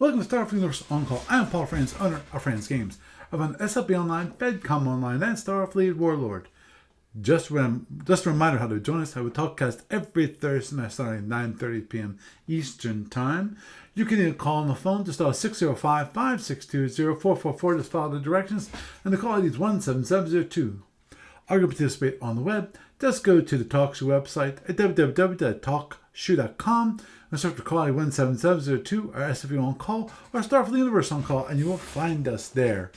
Welcome to Starfleet Universe On Call. I am Paul Franz, owner of Franz Games. I run SFU Online, FedCom Online, and Starfleet Warlord. Just a reminder how to join us. I would talkcast every Thursday starting at 9:30 p.m. Eastern Time. You can either call on the phone to start 605-562-0444. Just follow the directions, and the call ID is 17702. Or you can participate on the web. Just go to the TalkShoe website at www.talkshoe.com and search for call ID 17702 or SFU On Call or Starfleet Universe On Call, and you will find us there.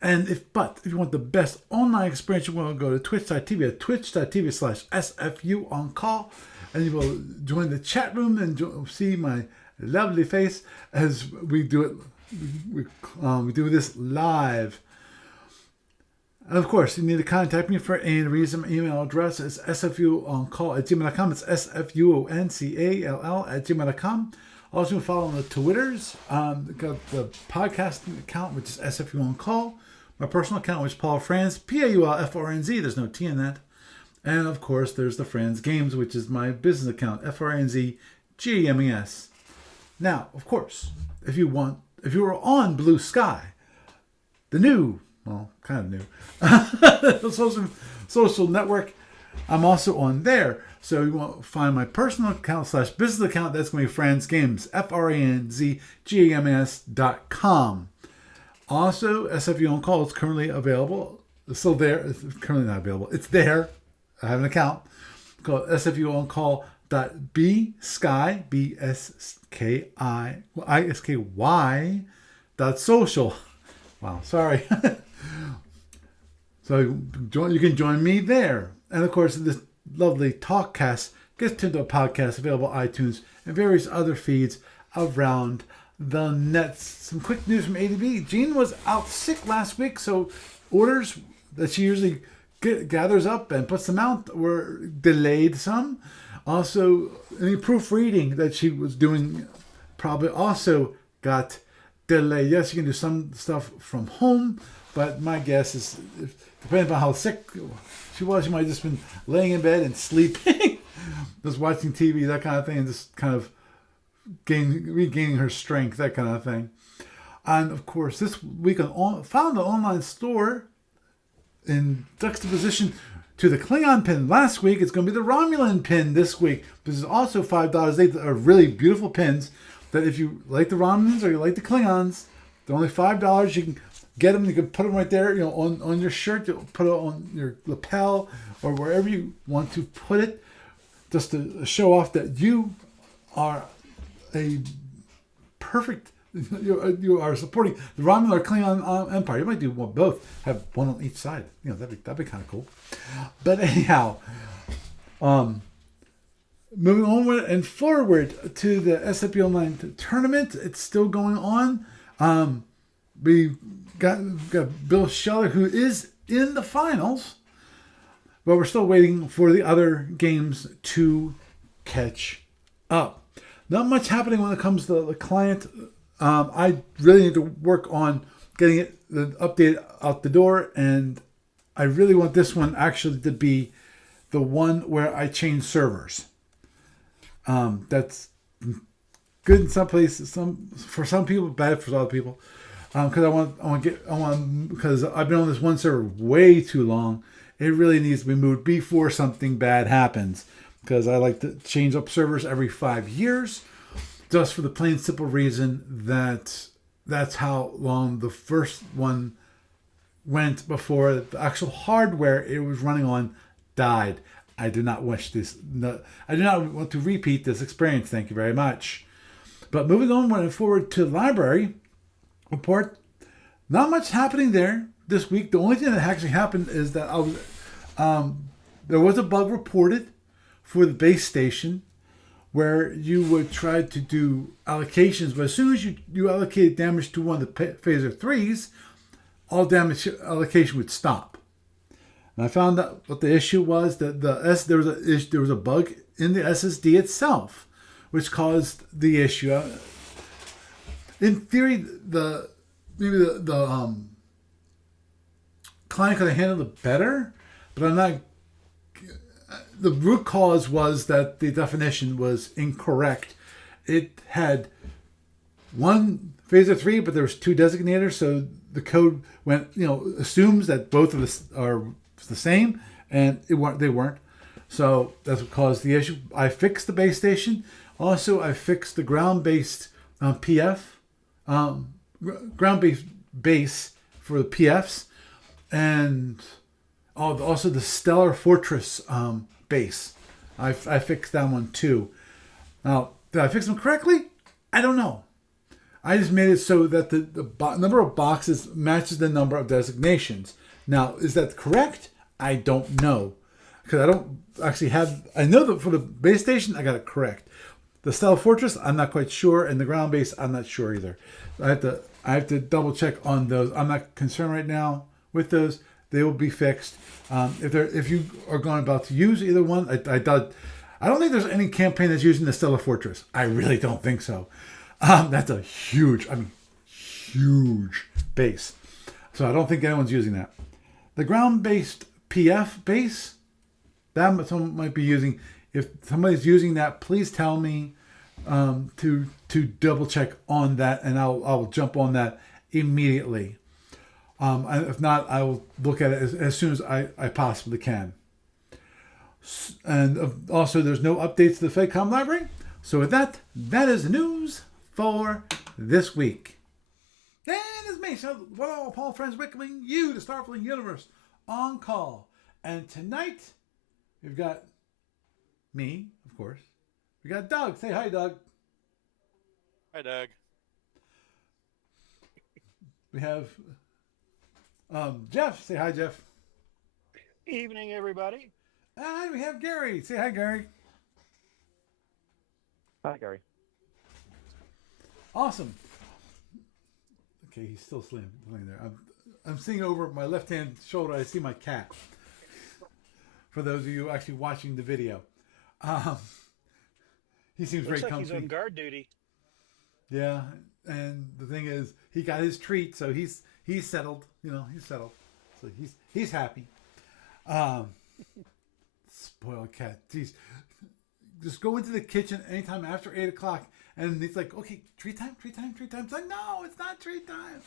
And if you want the best online experience, you want to go to twitch.tv at twitch.tv/SFU On Call, and you will join the chat room and see my lovely face as we do it. We do this live. And of course, you need to contact me for any reason. My email address is sfuoncall@gmail.com. It's sfuoncall@gmail.com. Also, follow on the Twitters. Got the podcasting account, which is SFU On Call. My personal account, which is Paul Franz, PAULFRNZ. There's no T in that. And of course, there's the Franz Games, which is my business account, FRNZGAMES. Now, of course, if you were on Blue Sky, the new, well, kind of new, social network, I'm also on there. So you want to find my personal account / business account. That's going to be Franz Games, FRANZGAMS.com. Also, SFU On Call is currently available. It's still there. It's currently not available. It's there. I have an account called SFUOnCall.bsky, BSKI.social. Wow, sorry. So you can join me there. And of course, this lovely Talkcast gets turned into a podcast available on iTunes and various other feeds around the nets. Some quick news from ADB. Jean was out sick last week, so orders that she usually gathers up and puts them out were delayed some. Also, any proofreading that she was doing probably also got delayed. Yes, you can do some stuff from home, but my guess is, depending on how sick she was, she might have just been laying in bed and sleeping, just watching TV, that kind of thing, and just kind of regaining her strength, that kind of thing. And of course, this week found an online store in juxtaposition to the Klingon pin last week. It's going to be the Romulan pin this week. This is also $5. They are really beautiful pins that if you like the Romulans or you like the Klingons, they're only $5. You can get them. You can put them right there, on your shirt. You put it on your lapel or wherever you want to put it, just to show off that you are a perfect. You are supporting the Romulan or Klingon Empire. You might do both. Have one on each side. That'd be kind of cool. But anyhow, moving onward and forward to the SFU Online tournament. It's still going on. We got Bill Scheller, who is in the finals, but we're still waiting for the other games to catch up. Not much happening when it comes to the client. I really need to work on getting the update out the door, and I really want this one actually to be the one where I change servers. That's good in some places, for some people, bad for other people. Because because I've been on this one server way too long. It really needs to be moved before something bad happens. Because I like to change up servers every 5 years, just for the plain simple reason that that's how long the first one went before the actual hardware it was running on died. I do not wish this. No, I do not want to repeat this experience. Thank you very much. But moving on forward to the library report, not much happening there this week. The only thing that actually happened is that there was a bug reported for the base station where you would try to do allocations, but as soon as you allocated damage to one of the phaser 3s, all damage allocation would stop. And I found out what the issue was, that there was a bug in the SSD itself, which caused the issue. In theory, the client could have handled it better, but I'm not. The root cause was that the definition was incorrect. It had one phaser 3, but there was two designators, so the code went, assumes that both of us are the same, and they weren't. So that's what caused the issue. I fixed the base station. Also, I fixed the ground-based PF, ground-based base for the PFs, and also the Stellar Fortress base. I fixed that one too. Now, did I fix them correctly? I don't know. I just made it so that the number of boxes matches the number of designations. Now, is that correct? I don't know. Because I don't actually have... I know that for the base station, I got it correct. The Stellar Fortress, I'm not quite sure. And the ground base, I'm not sure either. I have to double check on those. I'm not concerned right now with those. They will be fixed. If you are going about to use either one, I don't think there's any campaign that's using the Stellar Fortress. I really don't think so. That's a huge base. So I don't think anyone's using that. The ground-based PF base, that someone might be using. If somebody's using that, please tell me to double check on that, and I'll jump on that immediately. If not, I will look at it as soon as I possibly can. And also, there's no updates to the FedCom library. So with that is the news for this week. And it's me, so Paul Friends, welcoming you to Starfleet Universe on call. And tonight, we've got me, of course. We got Doug. Say hi, Doug. Hi, Doug. We have Jeff. Say hi, Jeff. Evening, everybody. And we have Gary. Say hi, Gary. Hi, Gary. Awesome. Okay, he's still laying there. I'm seeing over my left-hand shoulder. I see my cat. For those of you actually watching the video, he seems Looks very like comfy. he's on guard duty. Yeah, and the thing is, he got his treat, so he's settled. He's settled. So he's happy. Spoiled cat. Jeez. Just go into the kitchen anytime after 8 o'clock, and he's like, "Okay, treat time." It's like, no, it's not treat time.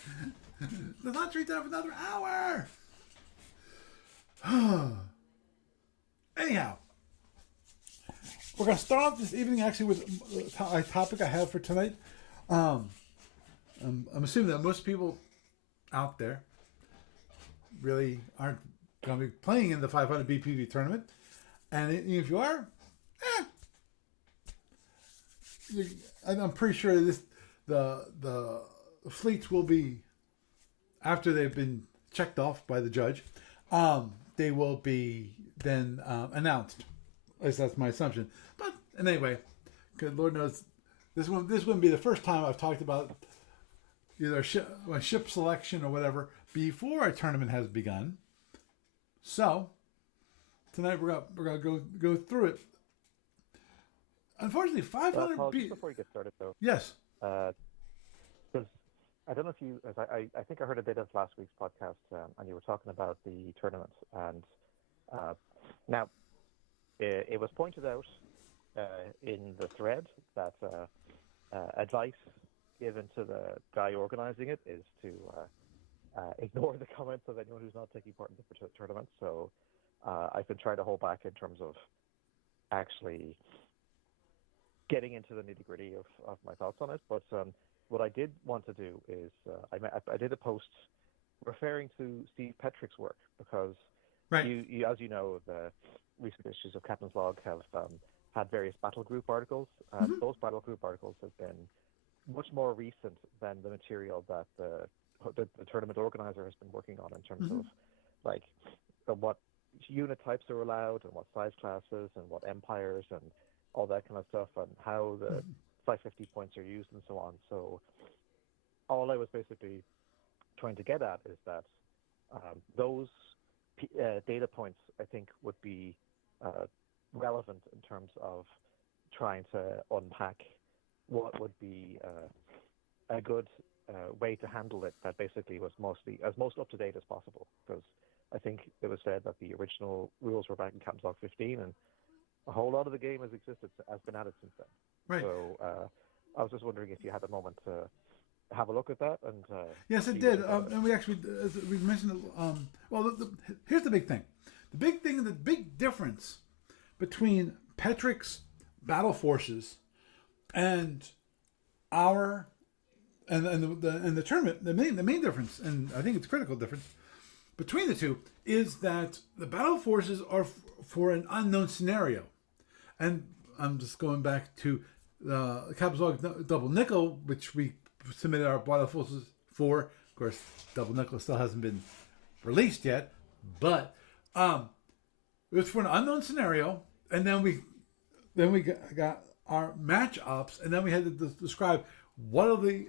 It's not treat time for another hour. Anyhow, we're gonna start off this evening actually with a topic I have for tonight. I'm assuming that most people out there really aren't going to be playing in the 500 BPV tournament, and if you are, I'm pretty sure the fleets will be, after they've been checked off by the judge, they will be then announced. At least that's my assumption. But anyway, good Lord knows this wouldn't be the first time I've talked about either ship selection or whatever before a tournament has begun. So tonight we're gonna go through it. Unfortunately, 500 Paul, just before you get started, though. Yes. Because I don't know if you, I think I heard a bit of last week's podcast, and you were talking about the tournament, and now it was pointed out in the thread that advice given to the guy organizing it is to ignore the comments of anyone who's not taking part in the tournament. So I've been trying to hold back in terms of actually getting into the nitty-gritty of my thoughts on it. But what I did want to do is I did a post referring to Steve Petrick's work, because right. you as you know, the recent issues of Captain's Log have had various battle group articles, and those battle group articles have been much more recent than the material that the tournament organizer has been working on in terms of like what unit types are allowed and what size classes and what empires and all that kind of stuff, and how the 550 points are used and so on. So all I was basically trying to get at is that those data points, I think, would be relevant in terms of trying to unpack what would be a good way to handle it that basically was most up to date as possible. Because I think it was said that the original rules were back in Captain's Log 15, and a whole lot of the game has been added since then. Right. So I was just wondering if you had a moment to have a look at that and. Yes, it see what did. you thought of it. And we actually, as we mentioned, well, here's the big thing. The big difference between Petrick's battle forces and our and the tournament, the main difference, and I think it's a critical difference between the two, is that the battle forces are for an unknown scenario. And I'm just going back to the Captain's Log Double Nickel, which we submitted our battle forces for. Of course, Double Nickel still hasn't been released yet, but it was for an unknown scenario, and then we got our match ups, and then we had to describe what are the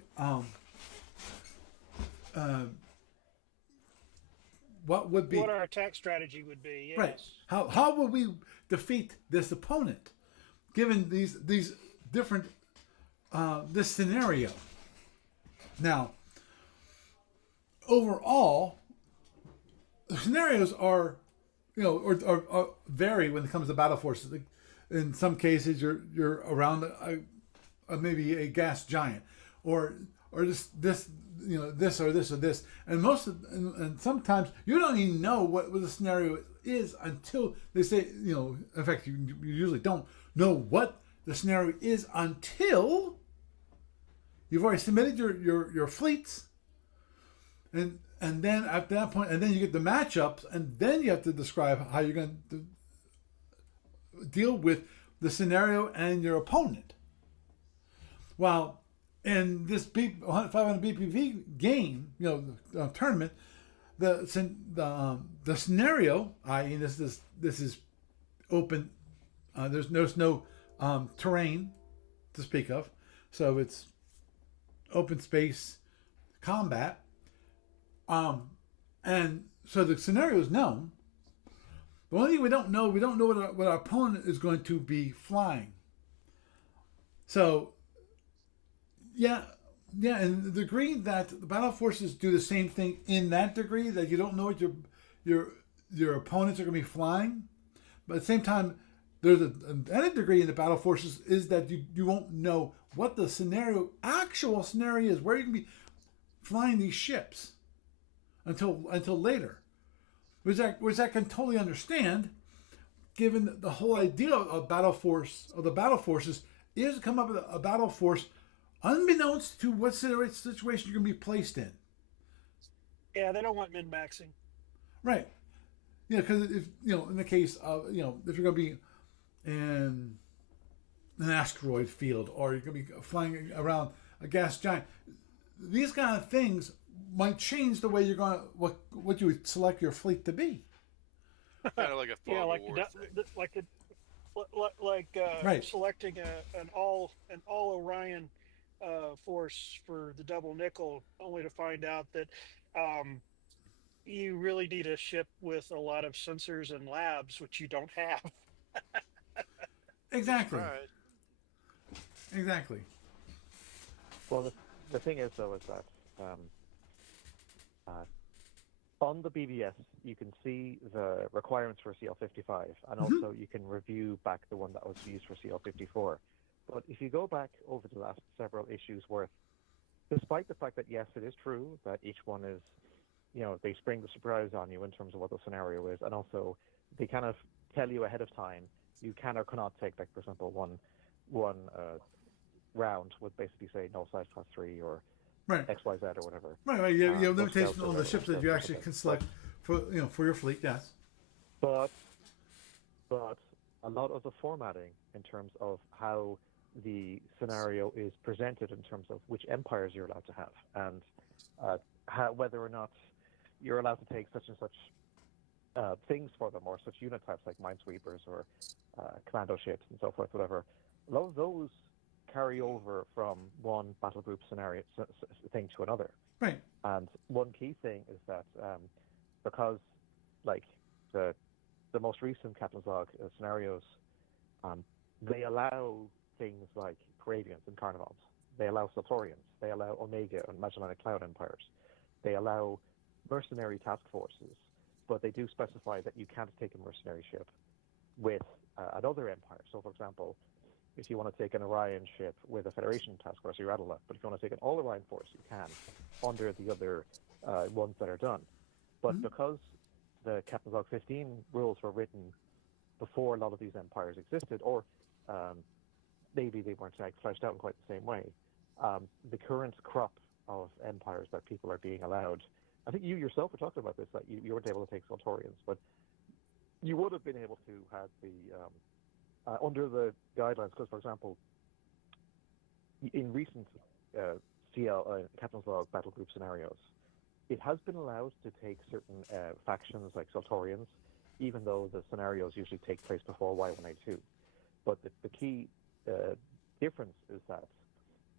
what would be What our attack strategy would be. Yes. right. How would we defeat this opponent, given these different this scenario? Now, overall, the scenarios are, or vary when it comes to battle forces. Like, in some cases, you're around maybe a gas giant, or this this or this or this, and and sometimes you don't even know what the scenario is until they say, in fact, you usually don't know what the scenario is until you've already submitted your fleets, and then at that point, and then you get the matchups, and then you have to describe how you're going to deal with the scenario and your opponent. Well, in this 500 BPV game, tournament, the scenario, i.e., this is open. There's no terrain to speak of, so it's open space combat. And so the scenario is known. The only thing we don't know what our opponent is going to be flying. So, yeah, and the degree that the battle forces do the same thing in that degree, that you don't know what your opponents are going to be flying, but at the same time, there's another degree in the battle forces is that you won't know what the actual scenario is, where you can be flying these ships until later. Which I can totally understand, given the whole idea of the battle forces is to come up with a battle force unbeknownst to what situation you're going to be placed in. Yeah, they don't want min-maxing. Right. Because if in the case of if you're going to be in an asteroid field, or you're going to be flying around a gas giant, these kind of things might change the way you're going to what you would select your fleet to be. Kind of like a fog Yeah, of war thing. Right. Selecting an all Orion force for the double nickel, only to find out that you really need a ship with a lot of sensors and labs, which you don't have. Exactly. Right. Exactly. Well, the thing is, though, is that on the BBS, you can see the requirements for CL55, and also you can review back the one that was used for CL54. But if you go back over the last several issues worth, despite the fact that, yes, it is true that each one is, they spring the surprise on you in terms of what the scenario is, and also they kind of tell you ahead of time, you can or cannot take, like, for example, one round would basically say no size class 3 or Right. XYZ or whatever. Right. You have Those limitations scouts on or the ships that you actually can select for your fleet. Yes. But a lot of the formatting in terms of how the scenario is presented in terms of which empires you're allowed to have, and whether or not you're allowed to take such and such things for them, or such unit types like minesweepers or commando ships and so forth, whatever. A lot of those carry over from one battle group scenario thing to another. Right. And one key thing is that because, like, the most recent Captain's Log scenarios, they allow things like Paravians and Carnivals. They allow Satorians. They allow Omega and Magellanic Cloud Empires. They allow mercenary task forces, but they do specify that you can't take a mercenary ship with another empire. So, for example, If you want to take an Orion ship with a Federation task force, you're out of luck. But if you want to take an all Orion force, you can, under the other ones that are done. But because the Captain's Log 15 rules were written before a lot of these empires existed, or maybe they weren't fleshed out in quite the same way, the current crop of empires that people are being allowed, I think you yourself were talking about this, that you weren't able to take Sultorians, but you would have been able to have the, under the guidelines, because, for example, in recent Captain's Log battle group scenarios, it has been allowed to take certain factions like Sultorians, even though the scenarios usually take place before Y182. But the key difference is that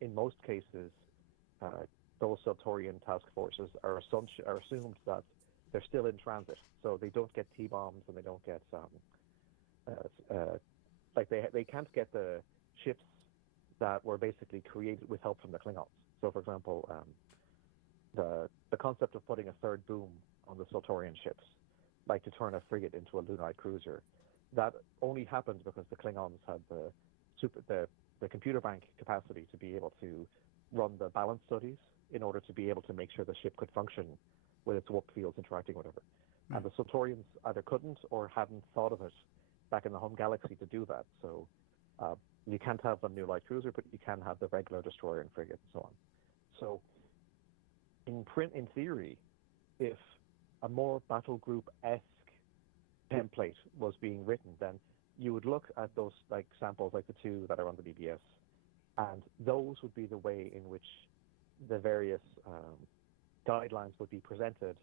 in most cases, those Sultorian task forces are assumed that they're still in transit, so they don't get T-bombs and they don't get they can't get the ships that were basically created with help from the Klingons. So, for example, the concept of putting a third boom on the Sultorian ships, like to turn a frigate into a Lunite cruiser, that only happened because the Klingons had the computer bank capacity to be able to run the balance studies in order to be able to make sure the ship could function with its warp fields interacting with whatever. And the Sultorians either couldn't or hadn't thought of it back in the home galaxy to do that. So you can't have a new light cruiser, but you can have the regular destroyer and frigate and so on. So in theory, if a more battle group-esque template was being written, then you would look at those like samples like the two that are on the BBS, and those would be the way in which the various guidelines would be presented,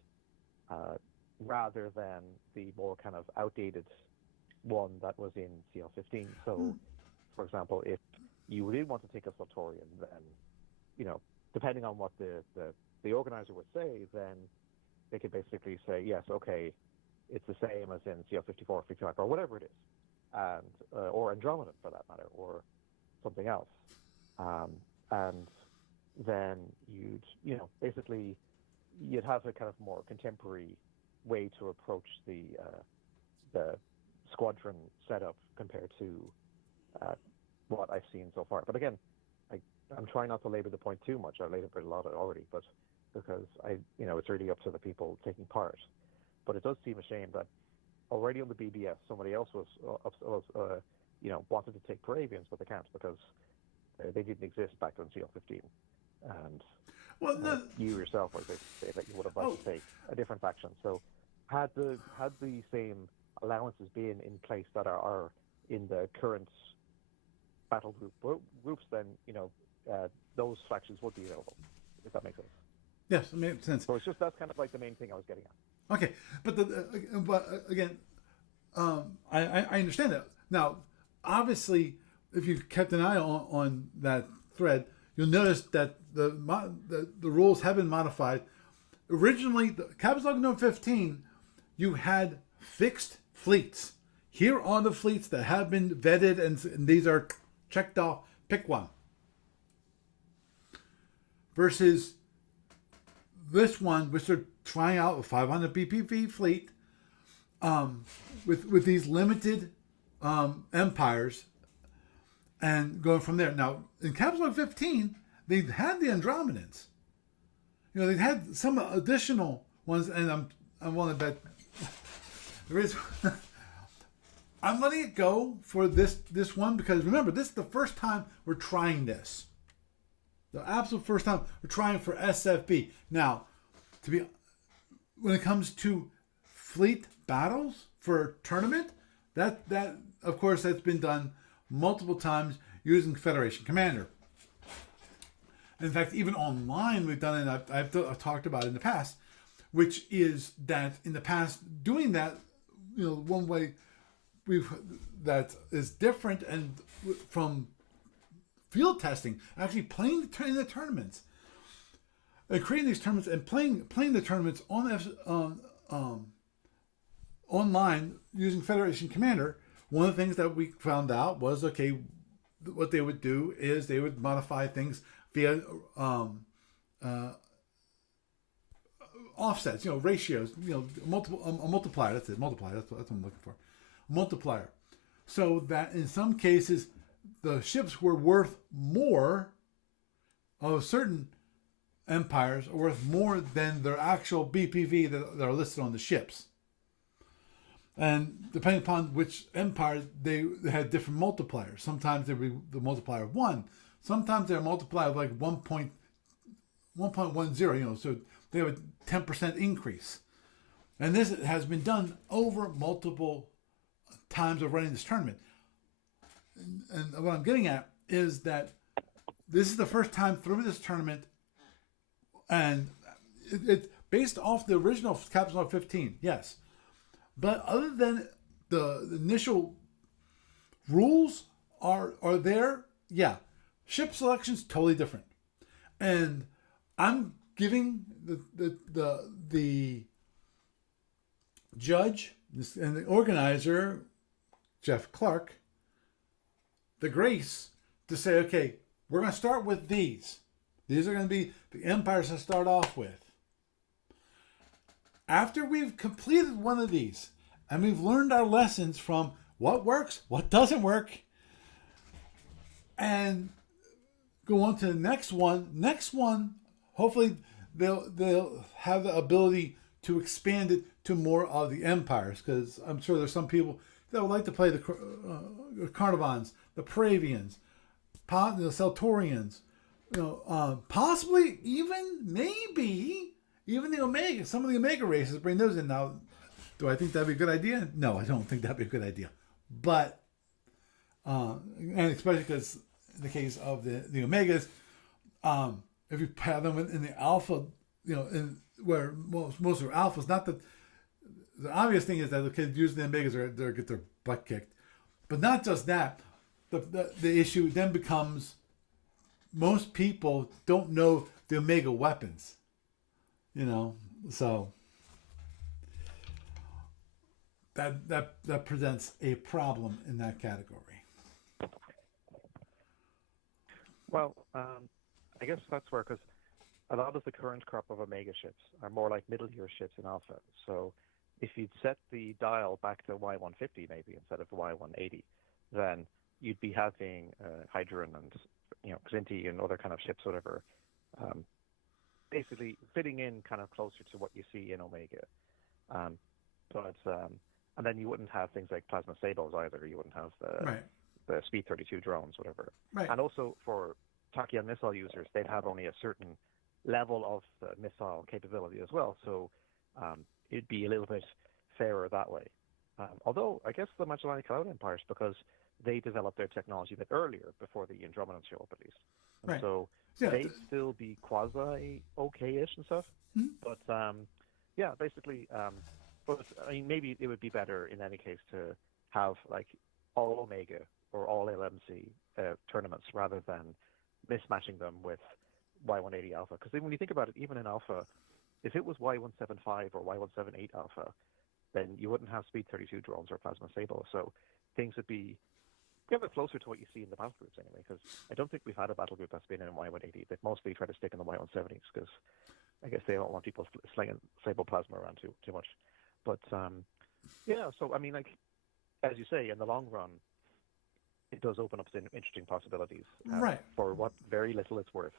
rather than the more kind of outdated one that was in CL15. So, for example, if you did want to take a Sultorian, then, depending on what the organizer would say, then they could basically say, yes, okay, it's the same as in CL54 or 55 or whatever it is, and or Andromedan for that matter, or something else. And then basically you'd have a kind of more contemporary way to approach the squadron setup compared to what I've seen so far. But again, I'm trying not to labor the point too much. I've labored a lot already, but because it's really up to the people taking part. But it does seem a shame that already on the BBS, somebody else was wanted to take Paravians, but they can't because they didn't exist back on CL15. And you yourself were say that you would have liked to take a different faction. So had the same allowances been in place that are in the current battle groups, then those factions would be available, if that makes sense. Yes, it makes sense. So that's kind of like the main thing I was getting at. Okay, but again, I understand that. Now, obviously, if you've kept an eye on that thread, you'll notice that the rules have been modified. Originally, the Captain's Log No. 15, you had fixed fleets. Here are the fleets that have been vetted, and these are checked off. Pick one. Versus this one, which they're trying out a 500 BPV fleet, with these limited empires, and going from there. Now, in Captain's Log 15, they had the Andromedans. They had some additional ones, and I'm willing to bet there is. I'm letting it go for this one because remember, this is the first time we're trying this. The absolute first time we're trying for SFB. Now, when it comes to fleet battles for a tournament, that of course that's been done multiple times using Federation Commander. In fact, even online we've done it. I've talked about it in the past, which is that in the past doing that, one way that is different and from field testing, actually playing in the tournaments, creating these tournaments and playing the tournaments on online using Federation Commander. One of the things that we found out was, okay, what they would do is they would modify things via offsets, ratios, a multiplier. That's it, multiplier. That's what I'm looking for, multiplier. So that in some cases, the ships were worth more, of certain empires are worth more than their actual BPV that are listed on the ships. And depending upon which empire, they had different multipliers. Sometimes they were the multiplier of 1. Sometimes they're a multiplier of like 1.10, so they have a 10% increase. And this has been done over multiple times of running this tournament. And what I'm getting at is that this is the first time through this tournament, and it's based off the original Captain's Log 15, yes. But other than the initial rules are there, yeah. Ship selection's totally different. And I'm giving the judge and the organizer, Jeff Clark, the grace to say, okay, we're going to start with these. These are going to be the empires to start off with. After we've completed one of these and we've learned our lessons from what works, what doesn't work, and go on to the next one, hopefully they'll have the ability to expand it to more of the empires, because I'm sure there's some people that would like to play the Carnivons, the Praevians, the Celtorians, possibly maybe even the Omega. Some of the Omega races, bring those in. Now, do I think that'd be a good idea? No, I don't think that'd be a good idea. But and especially because in the case of the Omegas, if you have them in the Alpha, where most are alphas, not that the obvious thing is that the kids using the Omegas are get their butt kicked, but not just that. The issue then becomes most people don't know the Omega weapons, so that presents a problem in that category. Well, I guess that's where, because a lot of the current crop of Omega ships are more like middle year ships in Alpha. So if you'd set the dial back to Y150 maybe instead of Y180, then you'd be having Hydron and Xinti and other kind of ships, whatever, basically fitting in kind of closer to what you see in Omega. And then you wouldn't have things like Plasma Sabos either. You wouldn't have the Speed 32 drones, whatever. Right. And also for Tachyon missile users, they'd have only a certain level of missile capability as well. So it'd be a little bit fairer that way. Although I guess the Magellanic Cloud Empires, because they developed their technology a bit earlier, before the Andromedans show up at least. And Right. so they'd still be quasi okay-ish and stuff. Mm-hmm. But basically, but I mean, maybe it would be better in any case to have like all Omega or all LMC tournaments rather than mismatching them with Y180 Alpha. Because when you think about it, even in Alpha, if it was Y175 or Y178 Alpha, then you wouldn't have Speed 32 drones or Plasma Sable. So things would be a bit closer to what you see in the battle groups anyway, because I don't think we've had a battle group that's been in Y180. They've mostly tried to stick in the Y170s because I guess they don't want people slinging Sable Plasma around too much. But so I mean, like as you say, in the long run, it does open up some interesting possibilities. Right. For what very little it's worth,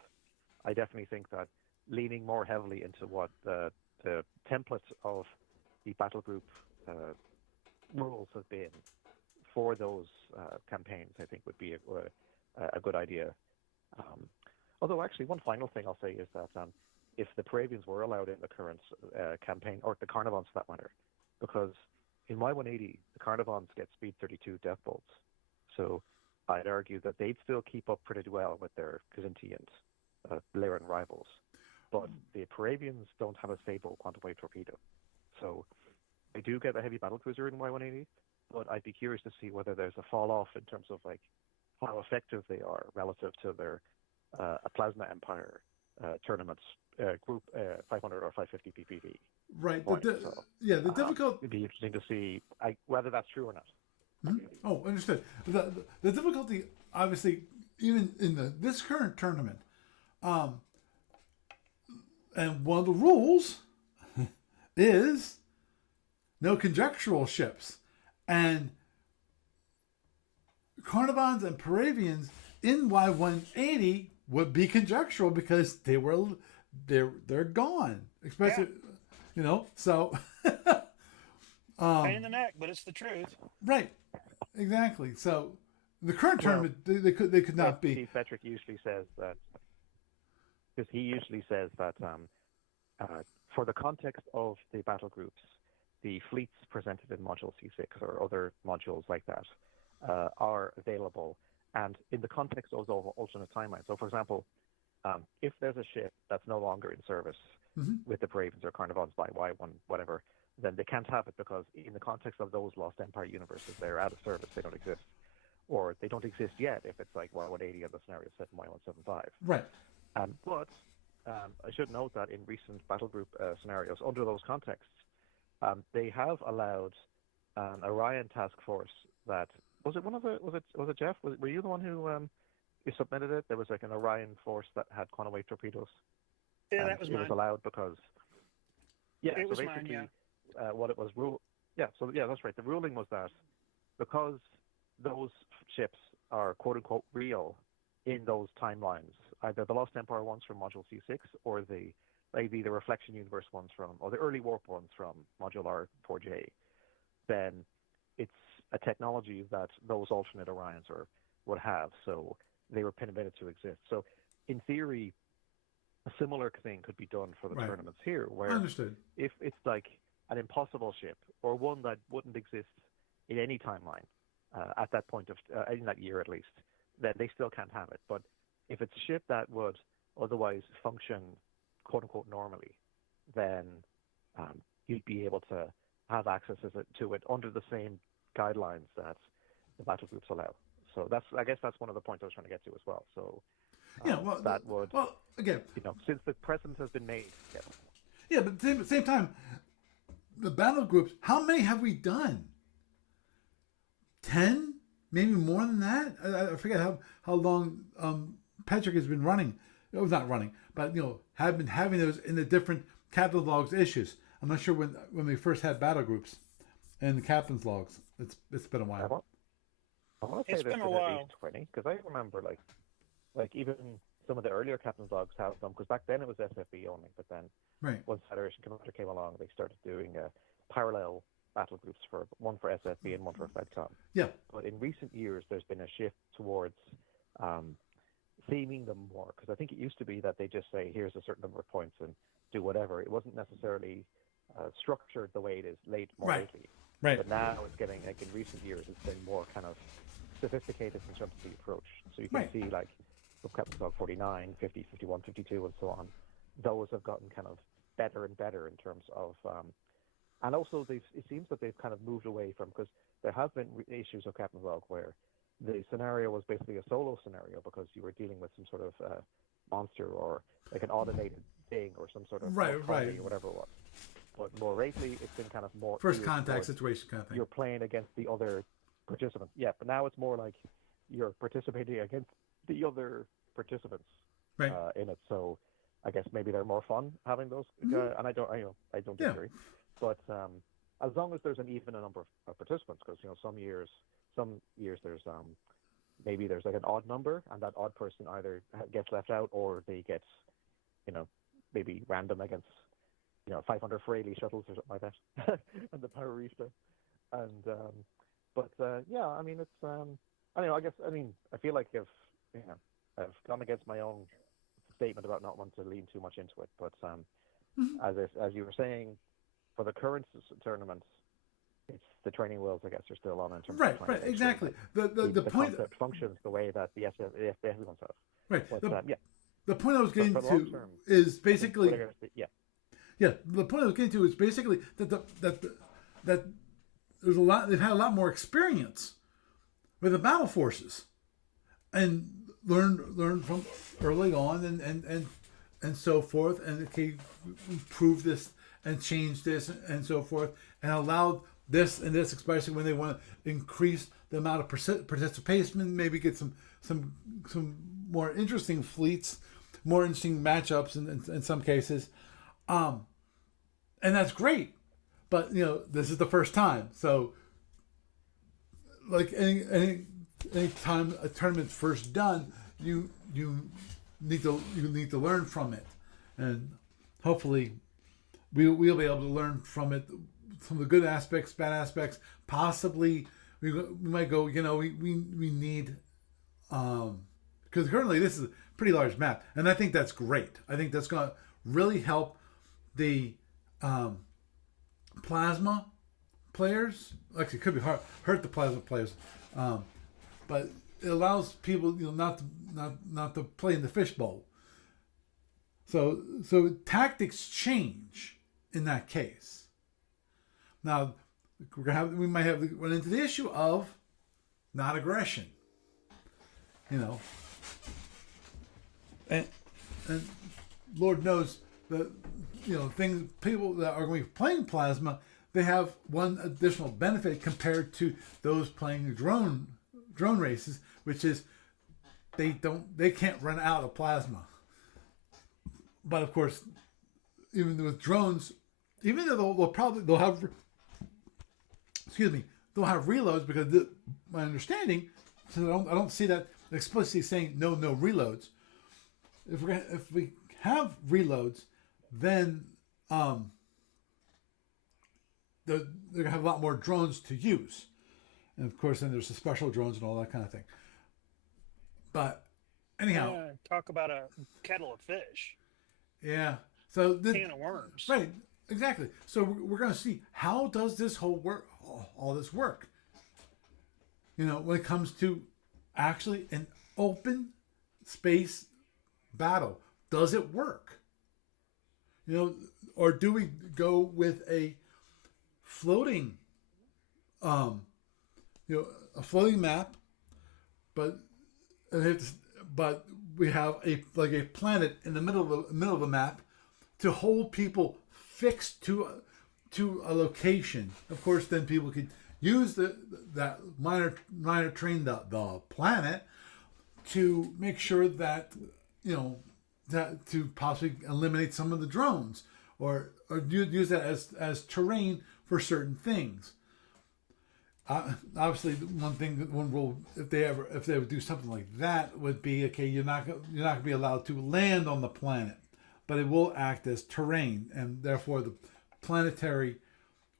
I definitely think that leaning more heavily into what the template of the battle group rules have been for those campaigns, I think would be a good idea. Although, actually, one final thing I'll say is that if the Praevians were allowed in the current campaign, or the Carnivons for that matter, because in Y180, the Carnivons get Speed 32 Death Bolts. So I'd argue that they'd still keep up pretty well with their Kzinti and Lyran rivals. But the Praevians don't have a stable quantum wave torpedo. So they do get a heavy battlecruiser in Y180, but I'd be curious to see whether there's a fall off in terms of like how effective they are relative to their a Plasma Empire tournaments group 500 or 550 PPV. Right. So, the difficult. It'd be interesting to see whether that's true or not. Hmm? Oh, understood. The difficulty, obviously, even in this current tournament, and one of the rules is no conjectural ships, and Carnivons and Paravians in Y180 would be conjectural because they're gone. Especially, so Pain in the neck, but it's the truth. right, exactly. So the current tournament they could not be. Steve Petrick usually says that because he usually says that for the context of the battle groups, the fleets presented in Module C6 or other modules like that are available, and in the context of those alternate timelines. So, for example, if there's a ship that's no longer in service with the Bravens or Carnivons by Y1, whatever, then they can't have it because in the context of those Lost Empire universes, they're out of service, they don't exist. Or they don't exist yet if it's like Y180 and the scenario set in Y175. Right. But I should note that in recent battle group scenarios, under those contexts, they have allowed an Orion task force that was it Jeff? Were you the one who you submitted it? There was like an Orion force that had quantum wave torpedoes. Yeah, that was it mine. was allowed because It was so mine, basically, what it was that's right. The ruling was that because those ships are quote unquote real in those timelines, either the Lost Empire ones from Module C6 or maybe the Reflection Universe ones or the early warp ones from Module R4J, then it's a technology that those alternate Orions would have, so they were permitted to exist. So in theory, a similar thing could be done for the tournaments here, where Understood. if it's like an impossible ship or one that wouldn't exist in any timeline at that point in that year at least, then they still can't have it. But if it's a ship that would otherwise function quote unquote normally, then you'd be able to have access to it under the same guidelines that the battle groups allow. So I guess that's one of the points I was trying to get to as well. So again, since the precedent has been made. Yeah, but at the same time, the battle groups, how many have we done? 10? Maybe more than that? I forget how long Patrick has been running. It was not running, but have been having those in the different captain's logs issues. I'm not sure when we first had battle groups and the captain's logs. It's been a while. I want to say there's been at least 20 because I remember like even some of the earlier captain's logs have them because back then it was SFE only, but then once Federation Commander came along, they started doing parallel battle groups one for SFE and one for FedCom. Yeah. But in recent years, there's been a shift towards theming them more because I think it used to be that they just say here's a certain number of points and do whatever. It wasn't necessarily structured the way it is more lately. Right. But now it's getting, like in recent years, it's been more kind of sophisticated in terms of the approach. So you can see like with Captain's Log 49, 50, 51, 52, and so on, those have gotten kind of better and better in terms of, and also it seems that they've kind of moved away from, because there have been issues of Captain's Log where the scenario was basically a solo scenario because you were dealing with some sort of monster or like an automated thing or some sort of or whatever it was. But more lately, it's been kind of more first contact situation kind of thing. You're playing against the other participants. Yeah, but now it's more like you're participating against the other participants in it. So I guess maybe they're more fun having those. And I don't disagree. But as long as there's an even number of participants, because some years there's maybe there's like an odd number, and that odd person either gets left out or they get maybe random against 500 Fraley shuttles or something like that, and the Power Reaster. And I mean it's I feel like I've gone against my own statement about not wanting to lean too much into it. But as you were saying, for the current tournaments, it's the training wheels, I guess, are still on in terms of right, exactly. The point concept functions the way that the FBS ones have. Right. But, the point I was getting to is basically the point I was getting to is basically that there's a lot. They've had a lot more experience with the battle forces, and learn from early on, and so forth, and okay, improve this and change this and so forth, and allowed this and this, especially when they want to increase the amount of participation, maybe get some more interesting fleets, more interesting matchups in some cases, and that's great. But this is the first time, so like any anytime a tournament's first done, you need to learn from it, and hopefully we'll be able to learn from it, from the good aspects, bad aspects. Possibly we might go. We need, because currently this is a pretty large map, and I think that's great. I think that's going to really help the plasma players. Actually, it could be hurt the plasma players, but it allows people not to play in the fishbowl. So tactics change in that case. Now we might have to run into the issue of not aggression. And Lord knows that people that are going to be playing plasma, they have one additional benefit compared to those playing drone races, which is they can't run out of plasma. But of course, even with drones, even though they'll have reloads, because my understanding, so I don't see that explicitly saying no reloads. If we have reloads, then they're gonna have a lot more drones to use, and of course, then there's the special drones and all that kind of thing. But anyhow, Yeah, talk about a kettle of fish, yeah. So can of worms. right, exactly. So we're going to see, how does this whole work, all this work? When it comes to actually an open space battle, does it work? Or do we go with a floating, a floating map, but we have a planet in the middle of the map to hold people fixed to a location. Of course, then people could use that minor train, the planet, to make sure that that to possibly eliminate some of the drones, or use that as terrain for certain things. Obviously, one rule, if they would do something like that, would be, okay, you're not going to be allowed to land on the planet, but it will act as terrain, and therefore the planetary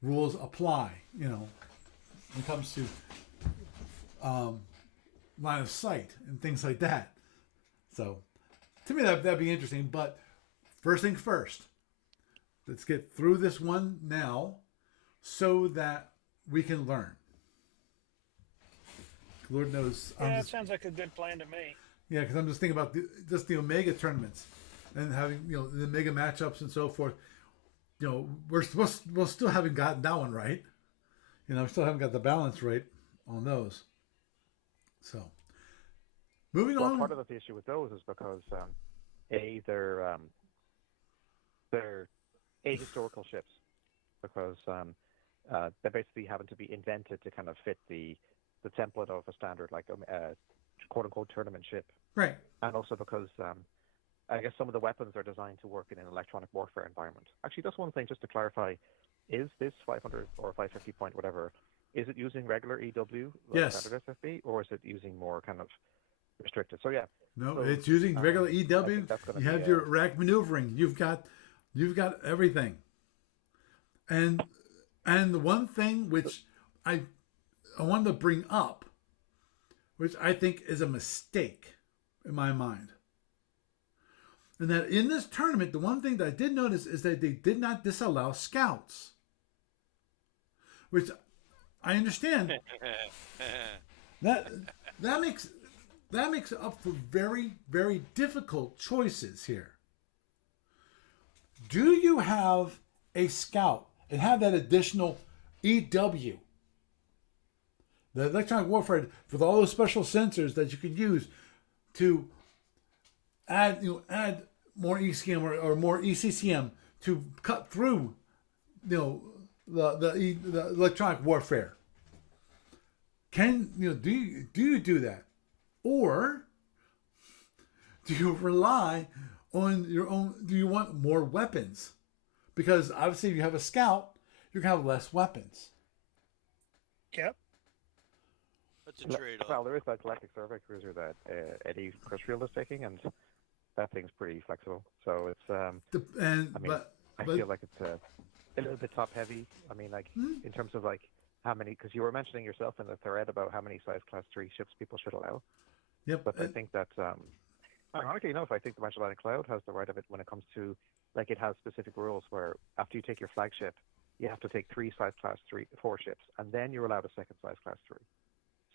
rules apply. When it comes to line of sight and things like that. So, to me, that'd be interesting. But first thing first, let's get through this one now, so that we can learn. Lord knows. Yeah, it sounds like a good plan to me. Yeah, because I'm just thinking about the Omega tournaments and having the Omega matchups and so forth. We're still haven't gotten that one right. We still haven't got the balance right on those. So, moving on. Part of the issue with those is because they're ahistorical ships, because they're basically having to be invented to kind of fit the template of a standard, like quote unquote tournament ship. Right. And also because I guess some of the weapons are designed to work in an electronic warfare environment. Actually, just one thing, just to clarify, is this 500 or 550 point whatever, is it using regular EW, yes, standard SFB, or is it using more kind of restricted? So yeah. No, so, it's using regular EW. You have your rack maneuvering. You've got everything. And the one thing which I wanted to bring up, which I think is a mistake in my mind, and that in this tournament, the one thing that I did notice is that they did not disallow scouts, which I understand. that makes up for very, very difficult choices here. Do you have a scout and have that additional EW, the electronic warfare, with all those special sensors that you could use to add more ECM or more ECCM to cut through the electronic warfare? Do you do that, or do you rely on your own? Do you want more weapons? Because obviously, if you have a scout, you're gonna have less weapons. Yep. That's a trade-off. Well, there is that galactic survey cruiser that Eddie Crisfield is taking, and that thing's pretty flexible. So it's I mean, I feel like it's a little bit top heavy. I mean, like in terms of like how many, because you were mentioning yourself in the thread about how many size class 3 ships people should allow. Yep. But I think that ironically enough, I think the Transatlantic Cloud has the right of it when it comes to, like, it has specific rules where after you take your flagship, you have to take 3 size class 4 ships, and then you're allowed a second size class 3.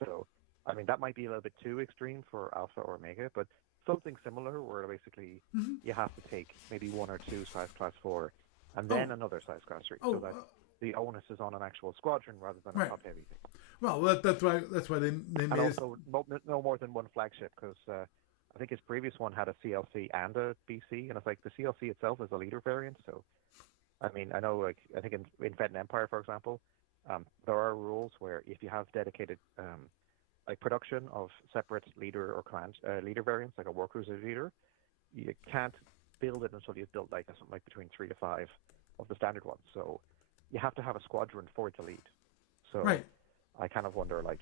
So, I mean, that might be a little bit too extreme for Alpha or Omega, but something similar where basically you have to take maybe 1 or 2 size class 4 and then another size class 3, so that the onus is on an actual squadron rather than a top-heavy thing. Well, that's why they made and also no more than one flagship, because I think his previous one had a CLC and a BC, and it's like the CLC itself is a leader variant. So, I mean, I know, like, I think in Fed and Empire, for example, there are rules where if you have dedicated like production of separate leader or command leader variants, like a war cruiser leader, you can't build it until you've built like something like between 3 to 5 of the standard ones. So you have to have a squadron for it to lead. So I kind of wonder, like,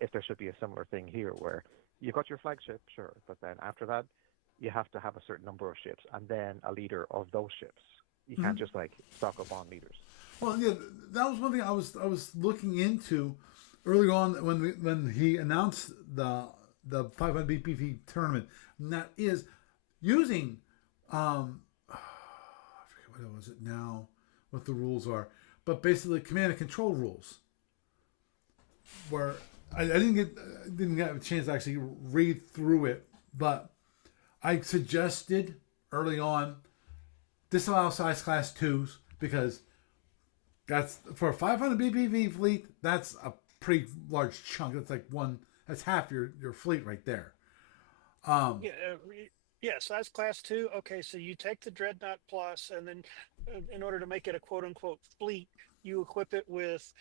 if there should be a similar thing here where you've got your flagship, sure, but then after that, you have to have a certain number of ships and then a leader of those ships. You can't just like stock up on leaders. Well, yeah, that was one thing I was looking into early on when he announced the 500 BPV tournament, and that is using I forget what was it now, what the rules are, but basically command and control rules. Where I didn't get a chance to actually read through it, but I suggested early on disallow size class 2s because that's for a 500 BPV fleet. That's a pretty large chunk. That's like that's half your fleet right there. Size class 2. Okay, so you take the Dreadnought Plus, and then in order to make it a quote unquote fleet, you equip it with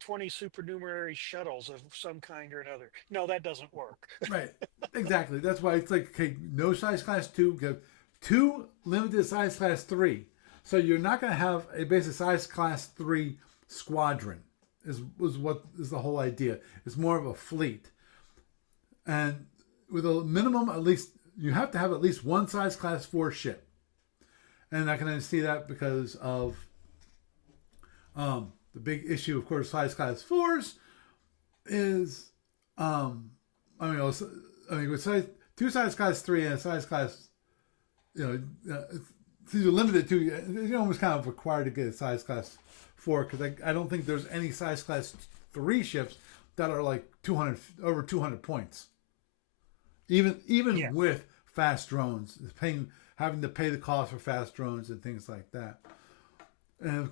20 supernumerary shuttles of some kind or another. No, that doesn't work. Right, exactly. That's why it's like, okay, no size class 2, get 2 limited size class 3. So you're not going to have a basic size class 3 squadron. Was what is the whole idea. It's more of a fleet, and with a minimum, at least you have to have at least 1 size class 4 ship, and I can see that because of the big issue, of course, size class 4s is with size 2 size class 3 and a size class, you're limited to, you're almost kind of required to get a size class 4, because I don't think there's any size class 3 ships that are like over 200 points. Even with fast drones, having to pay the cost for fast drones and things like that. And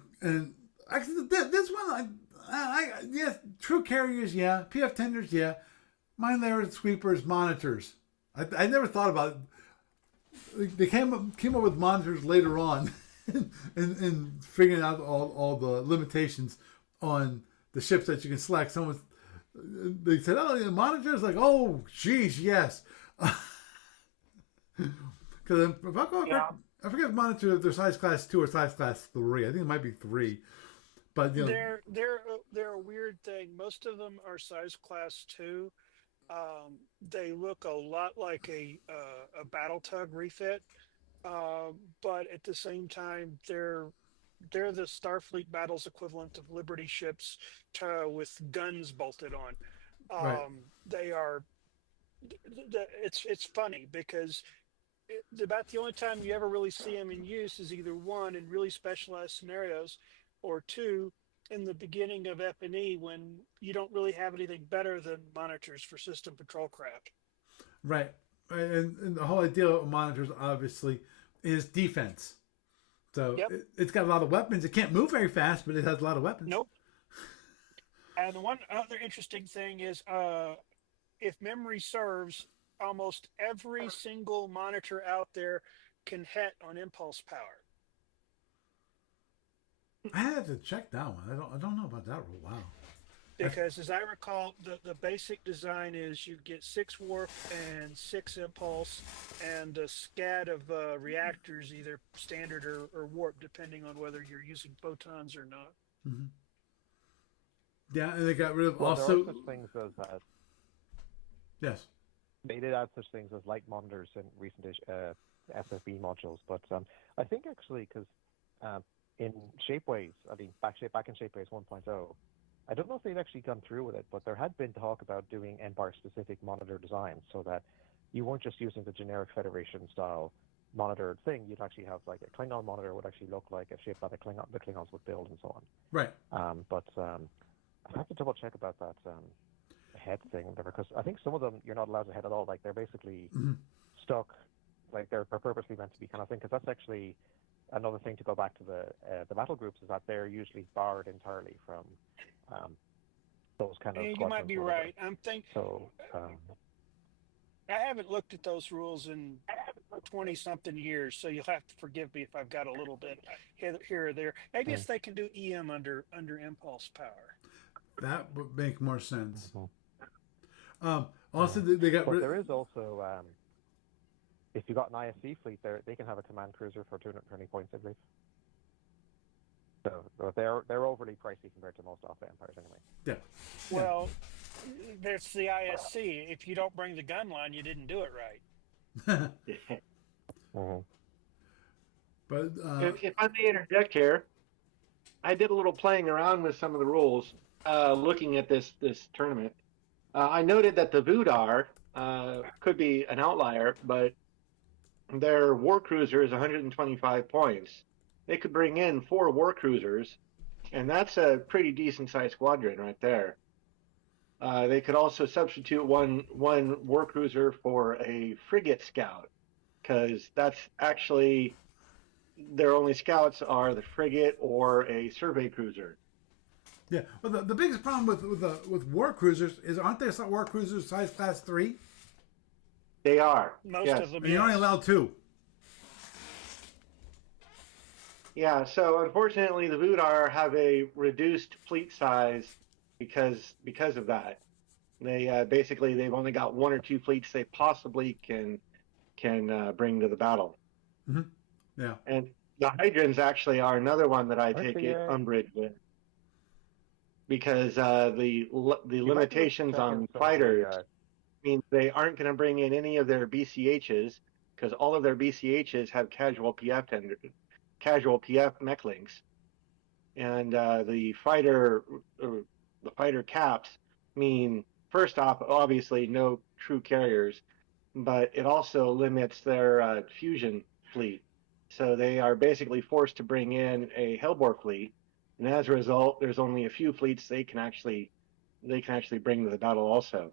actually, this one, yes, true carriers, yeah, PF tenders, yeah, mine layers, sweepers, monitors. I never thought about it. They came up with monitors later on, and figuring out all the limitations on the ships that you can select. They said, "Oh, the monitors." Like, oh, geez, yes. Because I forget if monitor if they're size class 2 or size class 3. I think it might be 3. But they're a weird thing. Most of them are size class 2. They look a lot like a battle tug refit, but at the same time, they're the Starfleet battles equivalent of Liberty ships with guns bolted on. They are. It's funny because about the only time you ever really see them in use is either 1 in really specialized scenarios, or 2 in the beginning of F&E when you don't really have anything better than monitors for system patrol craft. Right. And the whole idea of monitors obviously is defense. So it's got a lot of weapons. It can't move very fast, but it has a lot of weapons. Nope. And the one other interesting thing is, if memory serves, almost every single monitor out there can hit on impulse power. I have to check that one. I don't know about that rule. Wow. Because as I recall, the basic design is you get 6 warp and 6 impulse and a SCAD of reactors, either standard or warp, depending on whether you're using photons or not. Mm-hmm. Yeah, and they got rid of Well, also. there are such things as Yes. they did add such things as light monitors in recent SFB modules, but I think actually because in Shapeways, I mean back in Shapeways 1.0, I don't know if they'd actually gone through with it, but there had been talk about doing NBAR specific monitor designs so that you weren't just using the generic Federation style monitored thing. You'd actually have like a Klingon monitor would actually look like a shape that the Klingons would build and so on. Right. But I have to double check about that head thing, because I think some of them you're not allowed to head at all. Like they're basically stuck, like they're purposely meant to be kind of thing. Because that's actually another thing to go back to the battle groups is that they're usually barred entirely from those kind of. Yeah, you might be right. I'm thinking. So I haven't looked at those rules in 20-something years, so you'll have to forgive me if I've got a little bit here or there. Maybe it's they can do EM under impulse power. That would make more sense. Mm-hmm. Also, they got. But there is also, if you got an ISC fleet, they can have a command cruiser for 220 points, I believe. So they're overly pricey compared to most Alpha Empires, anyway. Yeah. Well, there's the ISC. If you don't bring the gun line, you didn't do it right. Mm-hmm. But if I may interject here, I did a little playing around with some of the rules, looking at this tournament. I noted that the Vudar could be an outlier, but their war cruiser is 125 points. They could bring in 4 war cruisers, and that's a pretty decent sized squadron right there. They could also substitute one war cruiser for a frigate scout, because that's actually their only scouts are the frigate or a survey cruiser. yeah, well, the biggest problem with war cruisers is aren't there some war cruisers size class 3? They are. Most yes. of them. And you're only allowed 2. Yeah, so unfortunately the Vudar have a reduced fleet size because of that. They basically they've only got 1 or 2 fleets they possibly can bring to the battle. Mm-hmm. Yeah. And the Hydrons actually are another one that I take umbrage with, because the limitations on fighters means they aren't going to bring in any of their BCHs, because all of their BCHs have casual PF mech links, and the fighter caps mean, first off, obviously no true carriers, but it also limits their fusion fleet. So they are basically forced to bring in a Hellbore fleet, and as a result, there's only a few fleets they can actually bring to the battle. Also,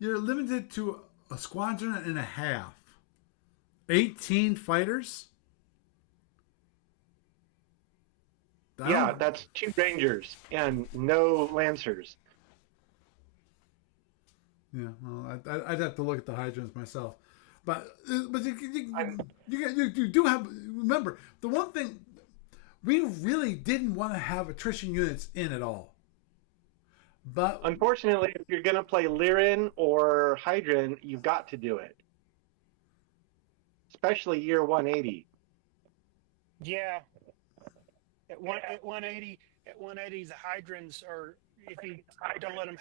You're limited to a squadron and a half. 18 fighters. yeah, that's 2 Rangers and no Lancers. Yeah, well, I'd have to look at the hydrants myself, but you do have. Remember, the one thing we really didn't want to have attrition units in at all. But unfortunately, if you're going to play Lyran or Hydran, you've got to do it, especially year 180. Yeah. At 180, the Hydrons are, if you don't let them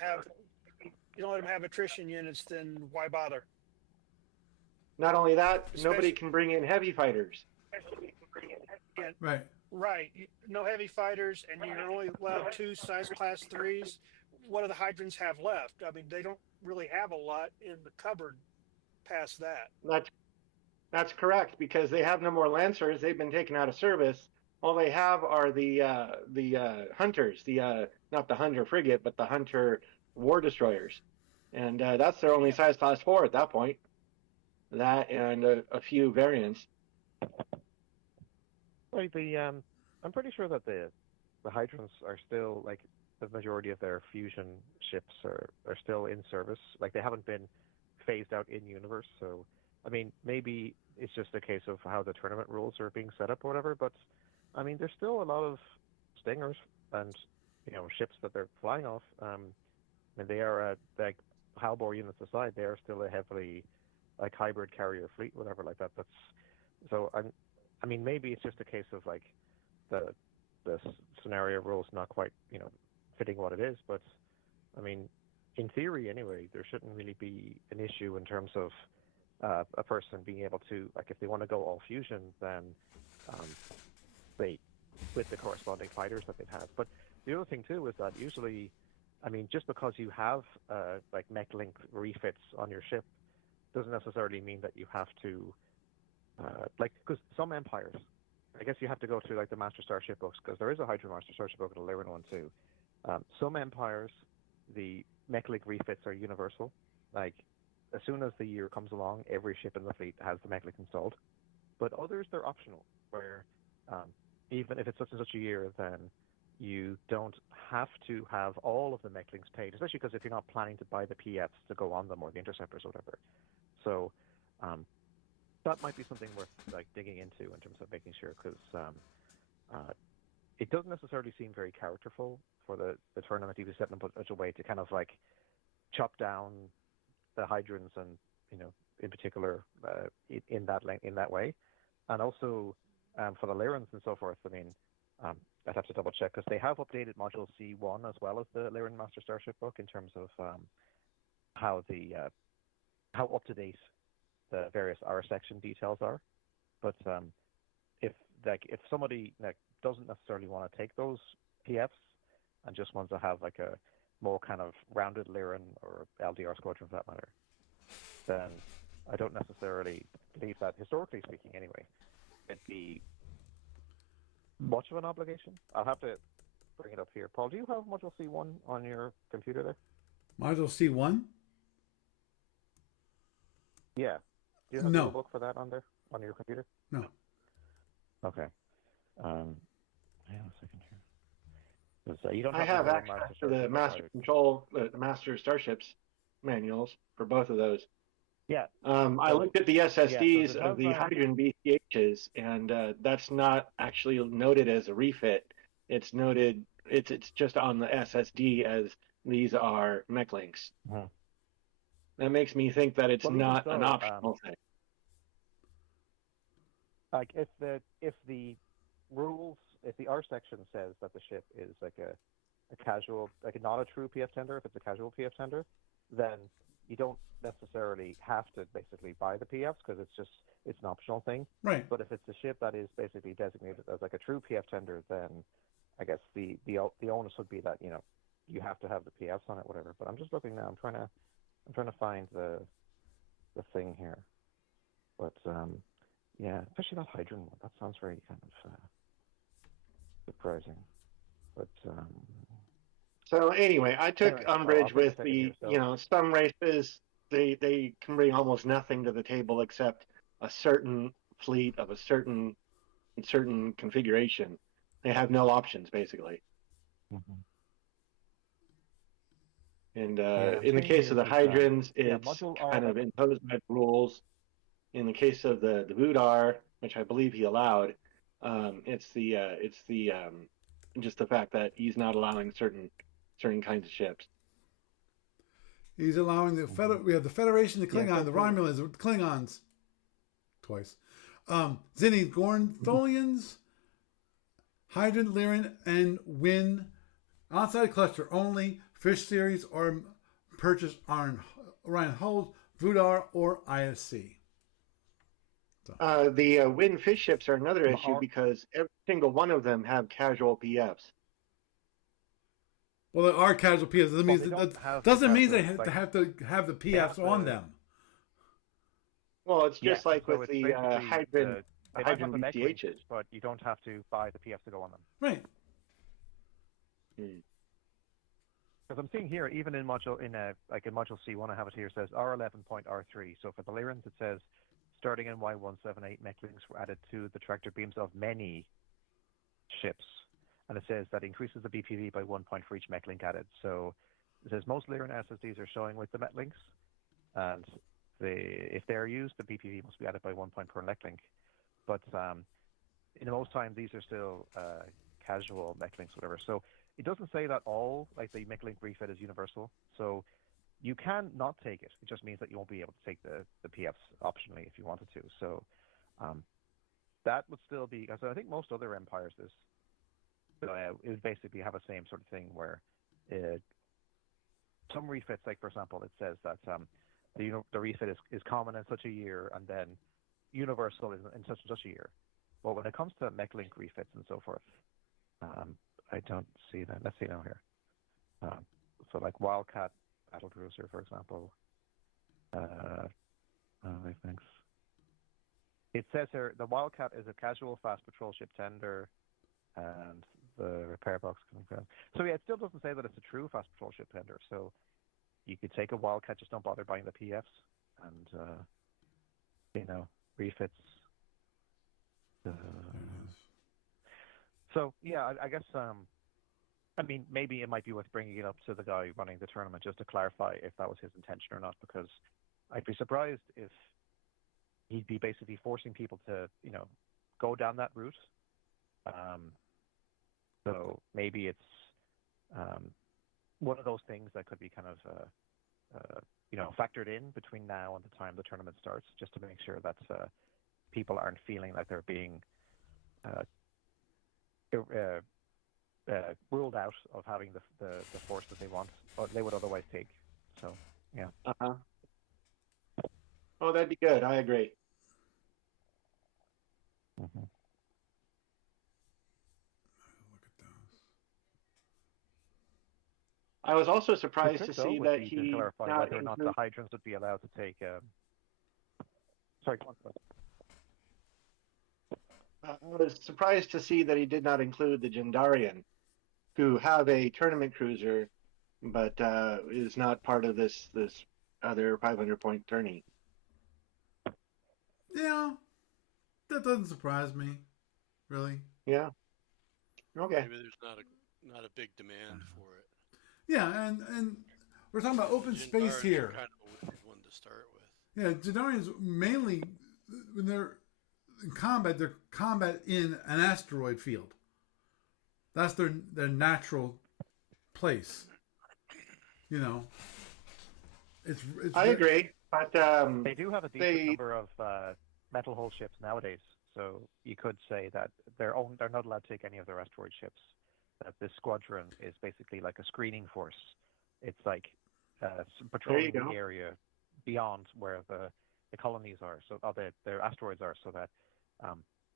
have attrition units, then why bother? Not only that, nobody can bring in heavy fighters. Right. Right. No heavy fighters, and you're only allowed 2 size class 3s. What do the Hydrons have left? I mean, they don't really have a lot in the cupboard past that. That's correct, because they have no more Lancers. They've been taken out of service. All they have are the Hunters, not the Hunter frigate, but the Hunter war destroyers, and that's their only size class 4 at that point. That and a few variants. Like I'm pretty sure that the Hydrons are still, like, the majority of their fusion ships are still in service. Like, they haven't been phased out in universe. So, I mean, maybe it's just a case of how the tournament rules are being set up or whatever. But I mean, there's still a lot of Stingers and ships that they're flying off. And they are like Halbor units aside, they are still a heavily like hybrid carrier fleet, whatever like that. I mean, maybe it's just a case of like the this scenario rule is not quite, fitting what it is. But I mean, in theory, anyway, there shouldn't really be an issue in terms of a person being able to, like, if they want to go all fusion, then they with the corresponding fighters that they've had. But the other thing too is that usually, I mean, just because you have like mech link refits on your ship doesn't necessarily mean that you have to because some empires, I guess you have to go through like the Master Starship books, because there is a Hydra Master Starship book and a Lyran one too. Some empires, the mech link refits are universal. Like, as soon as the year comes along, every ship in the fleet has the mech link installed. But others, they're optional, where even if it's such and such a year, then you don't have to have all of the mech links paid, especially because if you're not planning to buy the PFs to go on them or the interceptors or whatever. So that might be something worth like digging into in terms of making sure, because it doesn't necessarily seem very characterful for the tournament even set in such a way to kind of like chop down the hydrants and in particular in that way, and also for the Lyrans and so forth. I mean, I'd have to double check, because they have updated Module C1 as well as the Lyran Master Starship book in terms of how up to date the various R section details are. But if somebody doesn't necessarily want to take those PFs and just wants to have like a more kind of rounded Lyran or LDR squadron for that matter, then I don't necessarily believe that, historically speaking anyway, it'd be much of an obligation. I'll have to bring it up here. Paul, do you have Module C1 on your computer there? Module C1? Yeah. Do you have No. a book for that on there, on your computer? No. Okay. Hang on a second here. 'Cause, you don't I have the access Master to the Starship Master either. Control, the Master Starships manuals for both of those. Yeah. I looked at the SSDs so of the Hydrogen BCHs, and that's not actually noted as a refit. It's noted, it's just on the SSD as these are mech links. Mhm. That makes me think that it's Well, even not so, an optional thing. Like if the rules, if the R section says that the ship is like a casual, like not a true PF tender, if it's a casual PF tender, then you don't necessarily have to basically buy the PFs, because it's an optional thing. Right. But if it's a ship that is basically designated as like a true PF tender, then I guess the onus would be that you have to have the PFs on it, whatever. But I'm just looking now. I'm trying to find the thing here. But yeah, especially that Hydron one. That sounds very kind of surprising. But So anyway, I took anyway, umbrage I'll bring with a second the, here, some races, they can bring almost nothing to the table except a certain fleet of a certain configuration. They have no options, basically. Mhm. And Yeah, I'm in the seeing case here of the there's, Hydrants, it's module kind of R11. imposed by the rules. In the case of the Vudar, which I believe he allowed, it's the just the fact that he's not allowing certain kinds of ships. He's allowing we have the Federation, the Klingon, Yeah, the so- Romulans, the Klingons, twice. Zinni, Gorntholians, Hydrant, Lyran, and Win. Outside cluster only. Fish series or purchase Orion Hulls, Vudar, or ISC. The wind fish ships are another issue R- because every single one of them have casual PFs. Well, there are casual PFs. That means they don't have doesn't mean they casual, have to have the they have PFs on to- them. Well, it's Yeah, just like so with it's the basically Hydran they might have the mech links, BCHs. but you don't have to buy the PFs to go on them. Right. Because I'm seeing here, even in module C1, I have it here, it says R11.R3. So for the Lyrans, it says starting in Y178, mech links were added to the tractor beams of many ships, and it says that increases the BPV by 1 point for each mech link added. So it says most Lyran SSDs are showing with the mech links, and if they are used, the BPV must be added by 1 point per mech link. But in most times, these are still casual mech links, whatever. So it doesn't say that all like the mech link refit is universal. So you can not take it. It just means that you won't be able to take the PFs optionally if you wanted to. So that would still be, because I think most other empires, So it would basically have the same sort of thing where some refits, like for example, it says that the refit is common in such a year, and then universal in such and such a year. But when it comes to MechLink refits and so forth, I don't see that. Let's see now here. So like Wildcat Battlecruiser, for example. Thanks. It says here the Wildcat is a casual fast patrol ship tender, and the repair box can. So yeah, it still doesn't say that it's a true fast patrol ship tender. So you could take a Wildcat, just don't bother buying the PFs, and refits. So yeah, I guess I mean, maybe it might be worth bringing it up to the guy running the tournament just to clarify if that was his intention or not, because I'd be surprised if he'd be basically forcing people to, go down that route. So maybe it's one of those things that could be kind of, factored in between now and the time the tournament starts, just to make sure that people aren't feeling like they're being ruled out of having the force that they want or they would otherwise take. So yeah. Oh, that'd be good. I agree. Mm-hmm. Look at those. I was also surprised to see that to he clarify not whether or not the hydrants would be allowed to take. Sorry, go on. I was surprised to see that he did not include the Gendarian, who have a tournament cruiser, but is not part of this other 500-point tourney. Yeah, that doesn't surprise me, really. Yeah. Okay. Maybe there's not a big demand for it. Yeah, and we're talking about open space Jindarians here. are kind of a weird one to start with. Yeah, Jindarians mainly, when they're in combat, they're combat in an asteroid field. That's their natural place. It's I agree, but they do have a decent number of metal hull ships nowadays. So you could say that they're not allowed to take any of their asteroid ships. That this squadron is basically like a screening force. It's like patrolling the area beyond where the colonies are, so their asteroids are, so that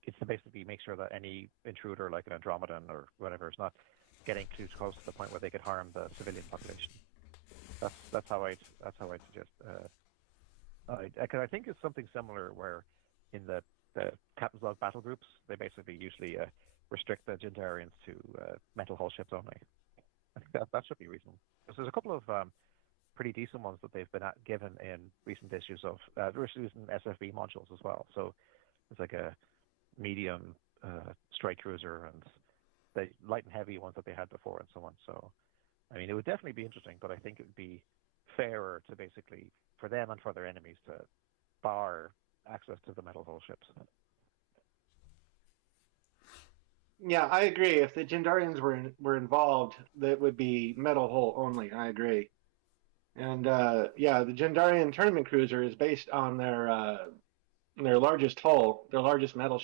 it's to basically make sure that any intruder like an Andromedan or whatever is not getting too close to the point where they could harm the civilian population. That's how I'd suggest. I think it's something similar where in the Captain's Log battle groups they basically usually restrict the Gendarians to metal hull ships only. I think that should be reasonable. Because there's a couple of pretty decent ones that they've been given in recent issues of recent SFV modules as well. So it's like a medium strike cruiser and the light and heavy ones that they had before and so on. So I mean, it would definitely be interesting, but I think it would be fairer to basically, for them and for their enemies, to bar access to the metal hull ships. Yeah, I agree. If the Gendarians were involved, that would be metal hull only. I agree. And yeah, the Gendarian tournament cruiser is based on their largest hull, their largest metal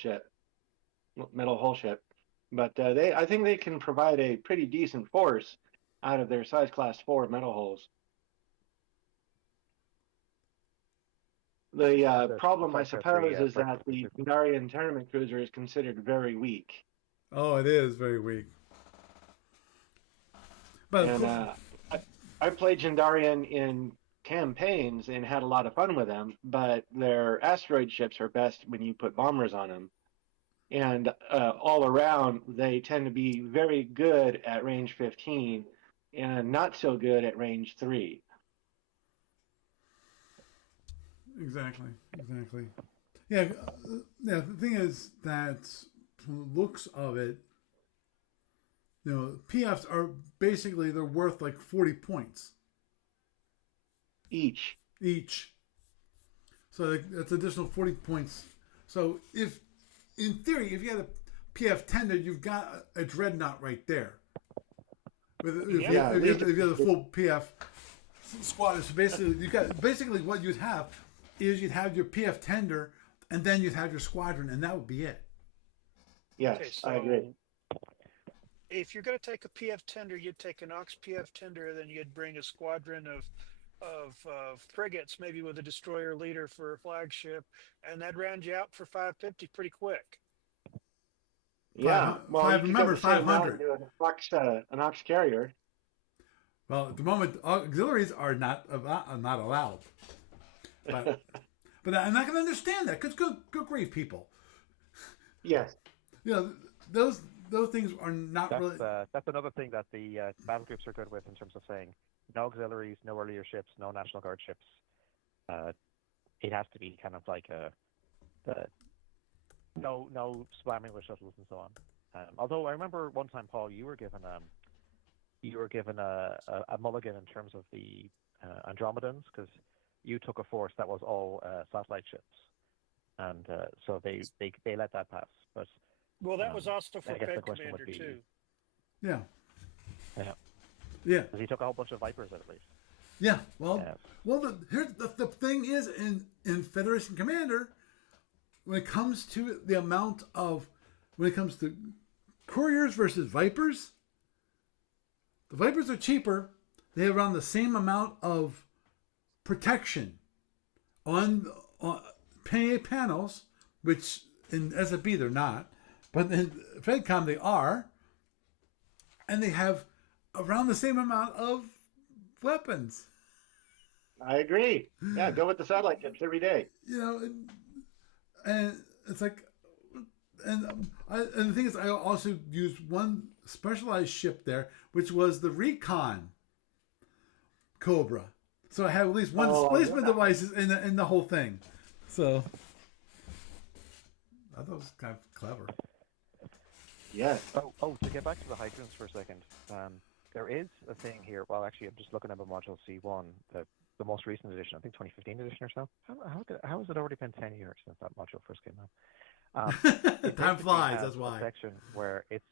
hull ship. But I think they can provide a pretty decent force out of their size class 4 metal hulls. The problem, I suppose, is that the Gendarian tournament cruiser is considered very weak. Oh, it is very weak. But I played Gendarian in campaigns and had a lot of fun with them, but their asteroid ships are best when you put bombers on them. And all around, they tend to be very good at range 15 and not so good at range 3. Exactly. Yeah, the thing is that from the looks of it, PFs are basically, they're worth like 40 points. Each. So that's additional 40 points. So if, in theory, if you had a PF tender, you've got a dreadnought right there. If you have a full PF squad, so basically what you'd have is you'd have your PF tender, and then you'd have your squadron, and that would be it. Yes, Okay, so I agree. if you're going to take a PF tender, you'd take an Ox PF tender, then you'd bring a squadron of frigates, maybe with a destroyer leader for a flagship, and that'd round you out for 550 pretty quick. Yeah. Well, you could go Remember, the same route and 500. do an ox carrier. Well, at the moment, auxiliaries are not allowed. But I'm not going to understand that because good grief, people. Yes. You know, those things are not That's really. that's another thing that the battle groups are good with in terms of saying no auxiliaries, no earlier ships, no National Guard ships. It has to be kind of like no spamming with shuttles and so on. Although I remember one time, Paul, you were given a mulligan in terms of the Andromedans because you took a force that was all satellite ships, and so they let that pass. But Well, that was also for I guess the Fed question Commander would be, too. Yeah. yeah, Yeah. because he took a whole bunch of Vipers at least. Yeah. Well, Yeah. here's the thing is in Federation Commander, when it comes to when it comes to couriers versus Vipers, the Vipers are cheaper. They have around the same amount of protection on PA panels, which in SFB they're not, but in FedCom they are, and they have around the same amount of weapons. I agree. Yeah, go with the satellite ships every day. You know, and it's like, and the thing is, I also used one specialized ship there, which was the Recon Cobra. So I have at least one displacement devices in the whole thing. So I thought it was kind of clever. Yes. To get back to the hydrants for a second, there is a thing here. Well, actually, I'm just looking at the module C1, the most recent edition, I think 2015 edition or so. How has it already been 10 years since that module first came out? Time flies, that's A why. section where it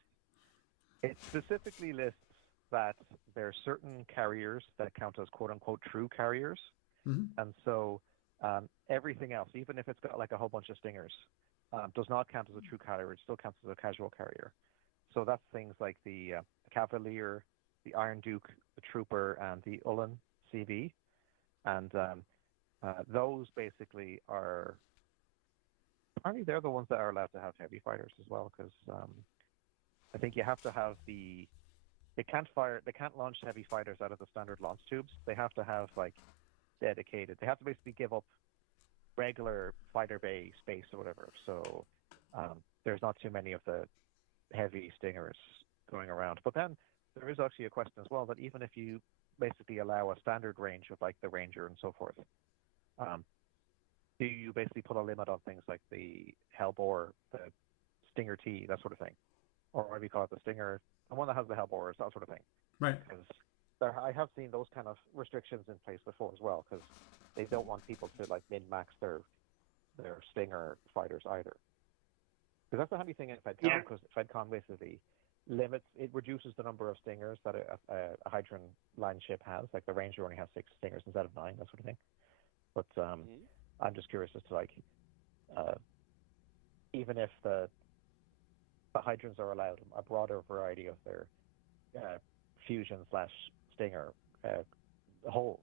specifically lists that there are certain carriers that count as quote unquote true carriers, and so everything else, even if it's got like a whole bunch of stingers, does not count as a true carrier. It still counts as a casual carrier. So that's things like the Cavalier, the Iron Duke, the Trooper, and the Ulan CV. And those basically are apparently they're the ones that are allowed to have heavy fighters as well, because I think you have to have they can't launch heavy fighters out of the standard launch tubes. They have to have like dedicated. They have to basically give up regular fighter bay space or whatever. So there's not too many of the heavy stingers going around. But then there is actually a question as well that even if you basically allow a standard range of like the Ranger and so forth, do you basically put a limit on things like the Hellbore, the Stinger T, that sort of thing? Or whatever you call it, the Stinger, the one that has the Hellbores, that sort of thing. Right. Because I have seen those kind of restrictions in place before as well, because they don't want people to like min-max their Stinger fighters either. Because that's the handy thing in FedCon, because FedCon basically reduces the number of Stingers that a Hydron line ship has. Like the Ranger only has 6 Stingers instead of 9, that sort of thing. But I'm just curious as to like, even if the Hydrons are allowed a broader variety of their fusion/Stinger holes,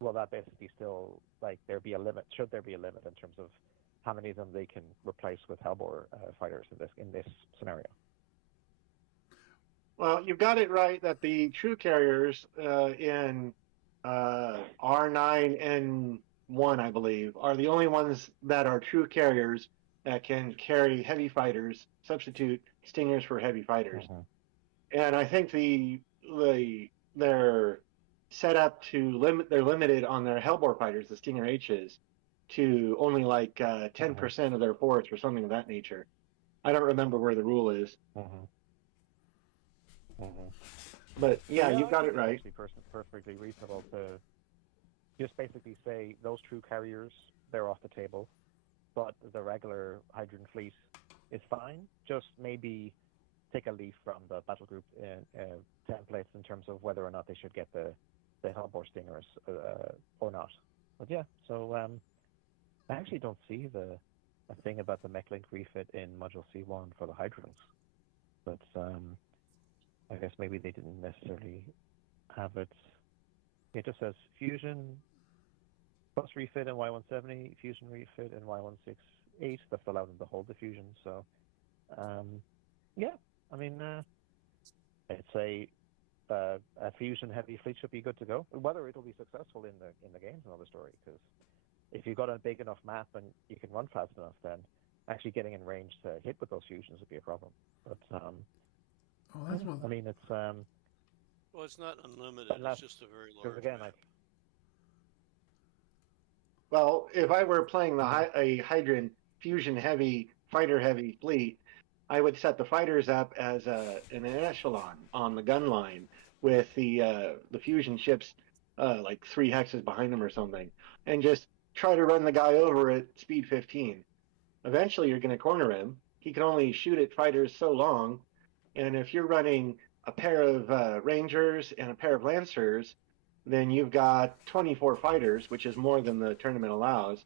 will that basically still, like, there be a limit? Should there be a limit in terms of how many of them they can replace with Hellbore fighters in this scenario? Well, you've got it right that the true carriers in R9N1, I believe, are the only ones that are true carriers that can carry heavy fighters, substitute Stingers for heavy fighters. And I think they're set up to they're limited on their Hellbore fighters, the Stinger H's, to only like 10% of their force or something of that nature. I don't remember where the rule is. But yeah, you got it right. It's actually perfectly reasonable to just basically say those true carriers, they're off the table, but the regular Hydrogen fleet is fine. Just maybe take a leaf from the battle group templates in terms of whether or not they should get the Hellbore Stingers or not. But yeah, so I actually don't see a thing about the MechLink refit in Module C1 for the Hydrons. But I guess maybe they didn't necessarily have it. It just says Fusion plus refit in Y170, Fusion refit in Y168. That's allowed them to hold the Fusion. So, yeah, I mean, I'd say a Fusion heavy fleet should be good to go. Whether it'll be successful in the game is another story. Because if you've got a big enough map and you can run fast enough, then actually getting in range to hit with those Fusions would be a problem. But Oh, that's one. I mean, it's Well, it's not unlimited. unless It's just a very because large again, map. Well, if I were playing a Hydran fusion heavy, fighter heavy fleet, I would set the fighters up as an echelon on the gun line with the fusion ships like 3 hexes behind them or something, and just try to run the guy over at speed 15. Eventually, you're going to corner him. He can only shoot at fighters so long, and if you're running a pair of Rangers and a pair of Lancers, then you've got 24 fighters, which is more than the tournament allows.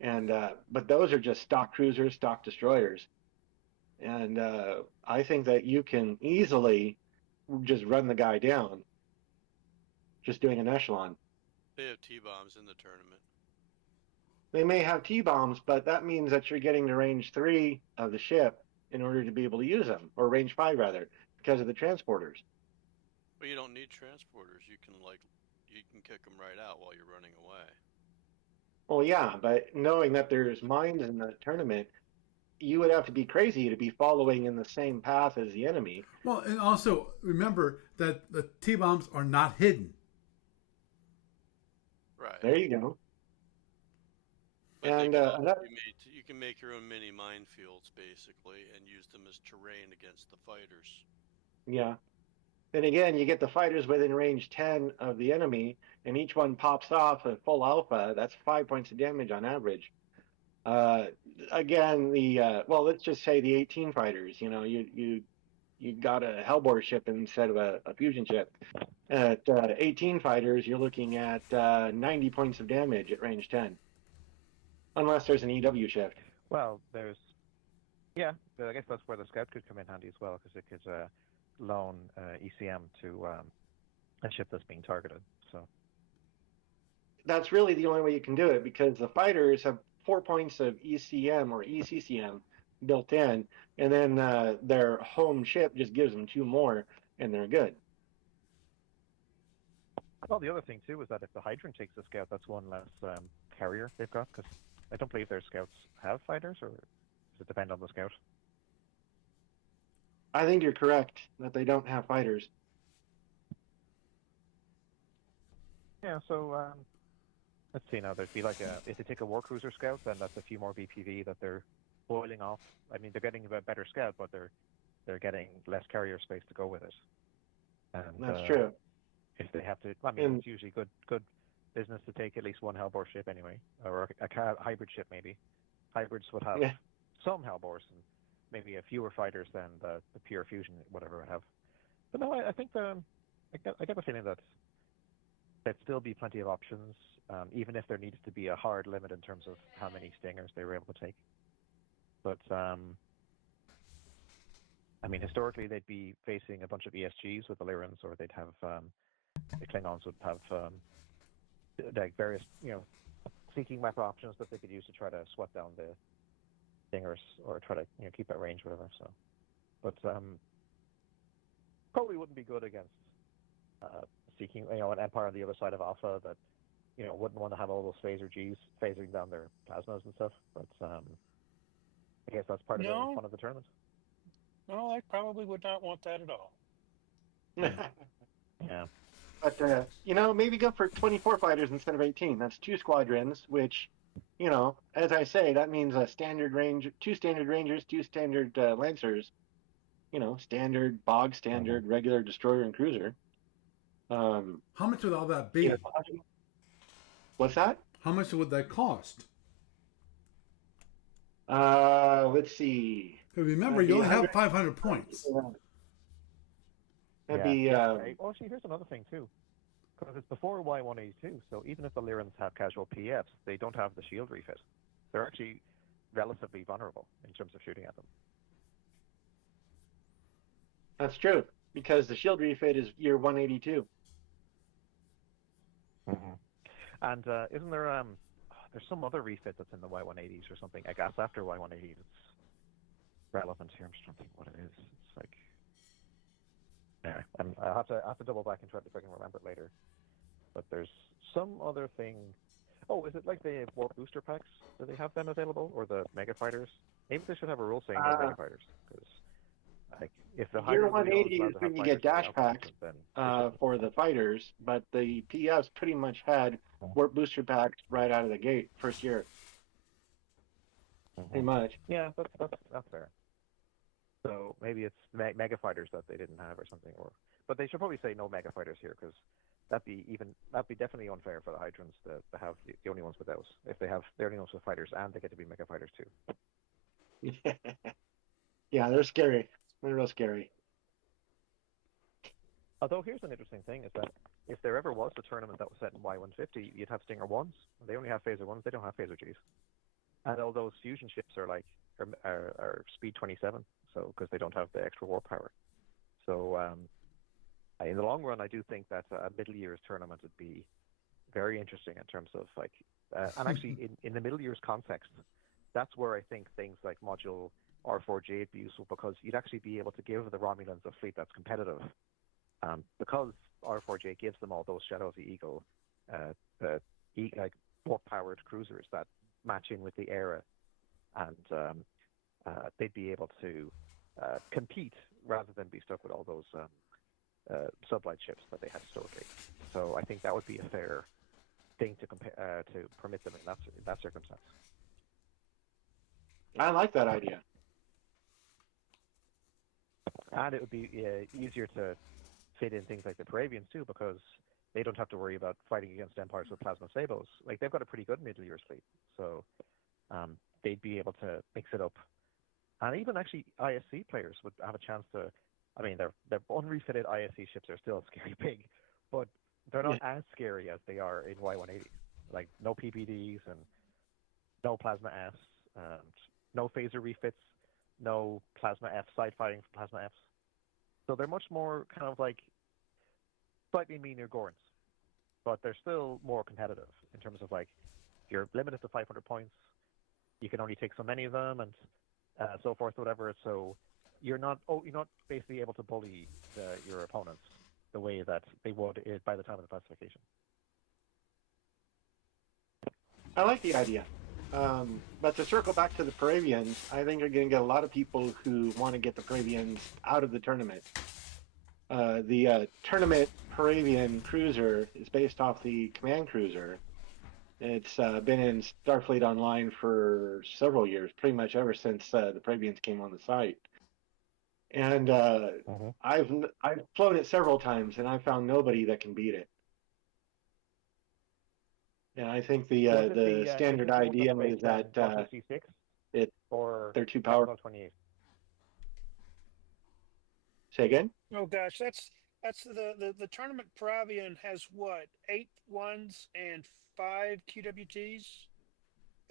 And but those are just stock cruisers, stock destroyers, and I think that you can easily just run the guy down, just doing an echelon. They have T-bombs in the tournament. They may have T-bombs, but that means that you're getting to range 3 of the ship in order to be able to use them, or range 5 rather, because of the transporters. But you don't need transporters. You can kick them right out while you're running away. Well, yeah, but knowing that there's mines in the tournament, you would have to be crazy to be following in the same path as the enemy. Well, and also remember that the T-bombs are not hidden. Right. There you go. But And they can also another, be made you can make your own mini minefields basically and use them as terrain against the fighters. yeah. Then again, you get the fighters within range 10 of the enemy, and each one pops off a full alpha. That's 5 points of damage on average. Uh, Again, well, let's just say the 18 fighters. You know, you got a Hellbore ship instead of a fusion ship. At 18 fighters, you're looking at 90 points of damage at range 10, unless there's an EW shift. well, there's yeah. I guess that's where the scout could come in handy as well because it could loan ECM to a ship that's being targeted. So That's really the only way you can do it because the fighters have 4 points of ECM or ECCM built in, and then their home ship just gives them 2 more, and they're good. well, the other thing too is that if the Hydrant takes the scout, that's one less carrier they've got because I don't believe their scouts have fighters, or does it depend on the scout? I think you're correct that they don't have fighters. Yeah, so let's see now. There'd be like if they take a war cruiser scout, then that's a few more BPV that they're boiling off. I mean, they're getting a better scout, but they're getting less carrier space to go with it. And That's true. if they have to, I mean, it's usually good business to take at least one Hellbore ship anyway, or a hybrid ship maybe. Hybrids would have some Hellbores and maybe a fewer fighters than the pure fusion, whatever would have. But no, I think I get the feeling that there'd still be plenty of options, even if there needs to be a hard limit in terms of how many stingers they were able to take. But I mean, historically they'd be facing a bunch of ESGs with the Lyrans, or they'd have the Klingons would have like various, seeking weapon options that they could use to try to swat down the stingers or try to keep at range, whatever. So, but probably wouldn't be good against seeking an Empire on the other side of Alpha that wouldn't want to have all those phaser Gs phasing down their plasmas and stuff. But I guess that's part of the fun of the tournament. No, I probably would not want that at all. Yeah. But maybe go for 24 fighters instead of 18. That's 2 squadrons, which, as I say, that means a standard range, 2 standard rangers, 2 standard lancers. Standard, bog standard, regular destroyer and cruiser. How much would all that be? What's that? How much would that cost? Let's see. Remember, you only have 500 points. That'd be. Well, see, here's another thing too, because it's before Y182. So even if the Lyrans have casual PFs, they don't have the shield refit. They're actually relatively vulnerable in terms of shooting at them. That's true. because the shield refit is year 182. Mm-hmm. And isn't there there's some other refit that's in the Y180s or something? I guess after Y180 that's relevant here. I'm just trying to think what it is. It's like anyway, and I have to double back and try to if I can remember it later. But there's some other thing. Oh, is it like the Warp Booster Packs? Do they have them available, or the Mega Fighters? Maybe they should have a rule saying no Mega Fighters, because like if the Year Hydra Guild is 180 allowed is to have when you get fighters in the dash Alpha packs Legion, then they shouldn't. for the fighters, but the PFs pretty much had Warp Booster Packs right out of the gate first year. Pretty much. Yeah, that's fair. So maybe it's Mega Fighters that they didn't have or something, but they should probably say no Mega Fighters here, because that'd be definitely unfair for the Hydrants to have the only ones with those. If they have the only ones with fighters and they get to be Mega Fighters too. Yeah, they're scary. They're real scary. Although here's an interesting thing is that if there ever was a tournament that was set in Y150, you'd have Stinger 1s. They only have Phaser 1s. They don't have Phaser Gs. And all those fusion ships are like are speed 27, so because they don't have the extra warp power. So in the long run, I do think that a middle years tournament would be very interesting in terms of like, and actually in the middle years context, that's where I think things like module R4J would be useful, because you'd actually be able to give the Romulans a fleet that's competitive, because R4J gives them all those Shadow of the Eagle, like warp-powered cruisers that match in with the era, and they'd be able to compete rather than be stuck with all those sublight ships that they had historically. So I think that would be a fair thing to permit them in that circumstance. I like that idea. And it would be easier to fit in things like the Paravians too, because they don't have to worry about fighting against empires with plasma sabos. Like, they've got a pretty good middle years fleet, so they'd be able to mix it up. And even actually ISC players would have a chance to. I mean, they're unrefitted ISC ships are still scary big, but they're not as scary as they are in Y180. Like, no PPDs and no plasma Fs, and no phaser refits, no plasma F side fighting for plasma Fs. So they're much more kind of like slightly meaner Gorns, but they're still more competitive in terms of like, you're limited to 500 points, you can only take so many of them, and so forth, whatever. So you're not basically able to bully your opponents the way that they would by the time of the classification. I like the idea. But to circle back to the Paravians, I think you're going to get a lot of people who want to get the Paravians out of the tournament. The tournament Paravian cruiser is based off the command cruiser. It's been in Starfleet Online for several years, pretty much ever since the Paravians came on the site. And I've flown it several times, and I've found nobody that can beat it. And I think the standard idea is that they're too powerful. 28. Say again? Oh gosh, that's the tournament Paravian has what, 8 1s and 5 QWTs,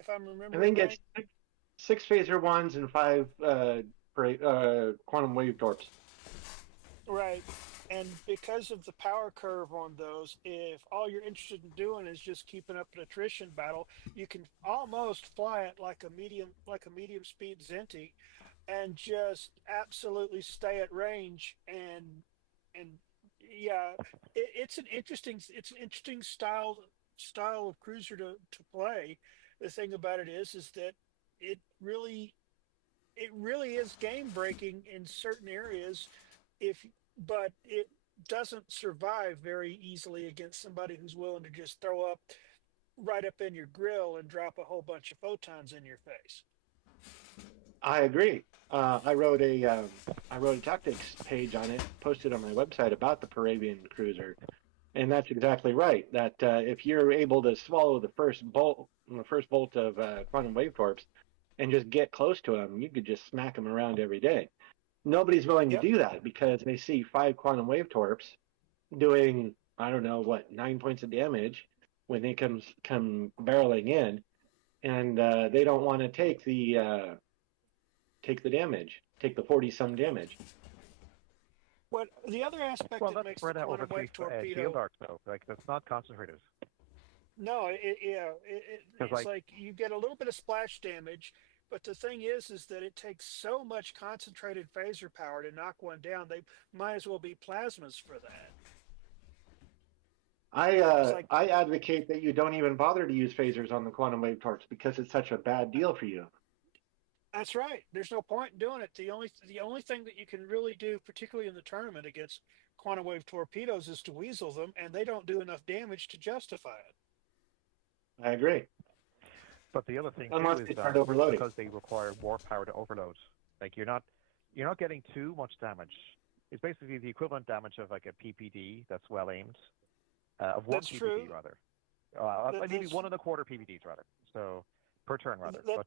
if I'm remembering. I think right? it's 6 phaser 1s and 5 quantum wave torps. Right. And because of the power curve on those, if all you're interested in doing is just keeping up an attrition battle, you can almost fly it like a medium speed Zenty, and just absolutely stay at range. And yeah, it's an interesting style of cruiser to play. The thing about it is that it really is game breaking in certain areas, but it doesn't survive very easily against somebody who's willing to just throw up right up in your grill and drop a whole bunch of photons in your face. I agree. I wrote a tactics page on it, posted on my website about the Paravian cruiser, and that's exactly right. That if you're able to swallow the first bolt of quantum wave torps, and just get close to them, you could just smack them around every day. Nobody's willing to do that because they see 5 quantum wave torps doing, I don't know, 9 points of damage when they come barreling in, and they don't want to take the damage, take the 40-some damage. What the other aspect Well, that that's makes the spread out over quantum three wave shield torpedo arcs, though. Like, that's not concentrated. no, Because, it's like, like you get a little bit of splash damage, but the thing is that it takes so much concentrated phaser power to knock one down. They might as well be plasmas for that. It's like I advocate that you don't even bother to use phasers on the quantum wave torch because it's such a bad deal for you. that's right. There's no point in doing it. The only thing that you can really do, particularly in the tournament against quantum wave torpedoes, is to weasel them, and they don't do enough damage to justify it. I agree. but the other thing Unless too they is start that overloading. because they require warp power to overload, like you're not getting too much damage. It's basically the equivalent damage of like a PPD that's well aimed, of one That's PPD true. rather, maybe That's 1.25 PPDs rather. So per turn rather. that, But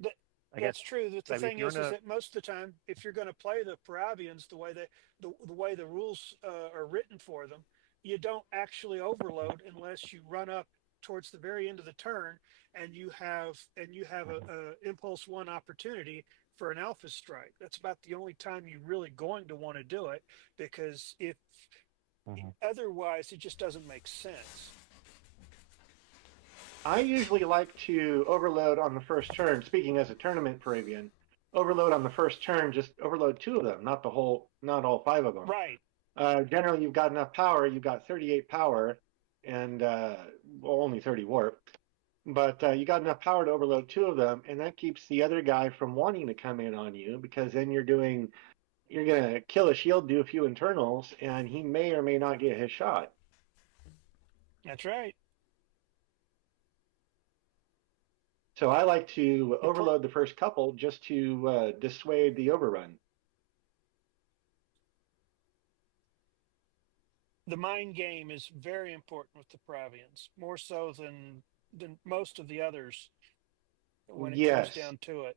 that I guess that's true. That the maybe if thing you're in is a that most of the time, if you're going to play the Parabians the way the rules are written for them, you don't actually overload unless you run up towards the very end of the turn and you have a impulse one opportunity for an alpha strike. That's about the only time you're really going to want to do it, because if Mhm. otherwise it just doesn't make sense. I usually like to overload on the first turn. Speaking as a tournament Parabian, overload on the first turn. Just overload 2 of them, not all 5 of them. Right. Generally, you've got enough power. You've got 38 power, and only 30 warp. But you got enough power to overload 2 of them, and that keeps the other guy from wanting to come in on you, because then you're gonna kill a shield, do a few internals, and he may or may not get his shot. That's right. So I like to overload the first couple just to dissuade the overrun. The mind game is very important with the Pravians, more so than most of the others when it comes Yes, down to it.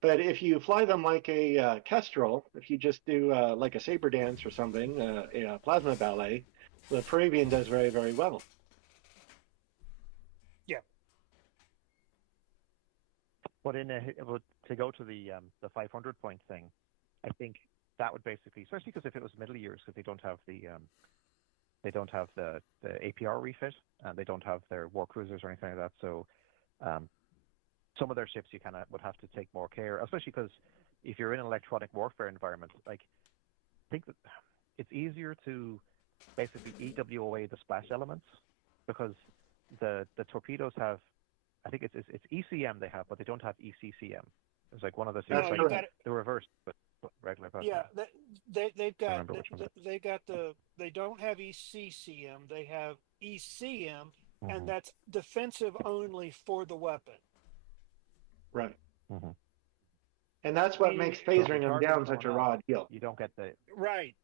but if you fly them like a kestrel, if you just do like a saber dance or something, a plasma ballet, the Parabian does very, very well. Yeah. But to go to the 500 point thing, I think that would basically, especially because if it was middle years, because they don't have the APR refit, and they don't have their war cruisers or anything like that. So some of their ships you kind of would have to take more care, especially because if you're in an electronic warfare environment, like I think that it's easier to basically EW away the splash elements, because the torpedoes have, I think it's ECM they have, but they don't have ECCM. It's like one of the That's like correct. the reverse, but regular. Yeah, they've got remember which one. they don't have ECCM, they have ECM, and Mhm. that's defensive only for the weapon. Right. Mhm. And that's what Meaning- makes So if the phasering them target is down such a going raw off, deal. you don't get the. Right.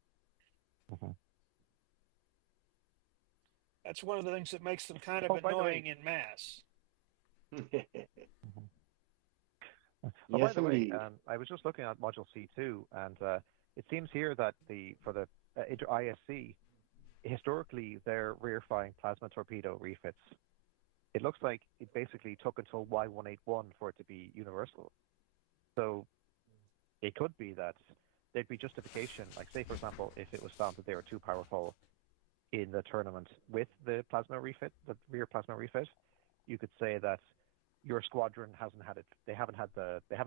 Mhm. That's one of the things that makes them kind of Oh, by the way, annoying in mass. oh, by Yes, the way, indeed. I was just looking at Module C2, and it seems here that for the ISC, historically their rear-firing plasma torpedo refits, it looks like it basically took until Y181 for it to be universal. So it could be that there'd be justification, like say for example, if it was found that they were too powerful in the tournament with the plasma refit, the rear plasma refit, you could say that your squadron hasn't had it.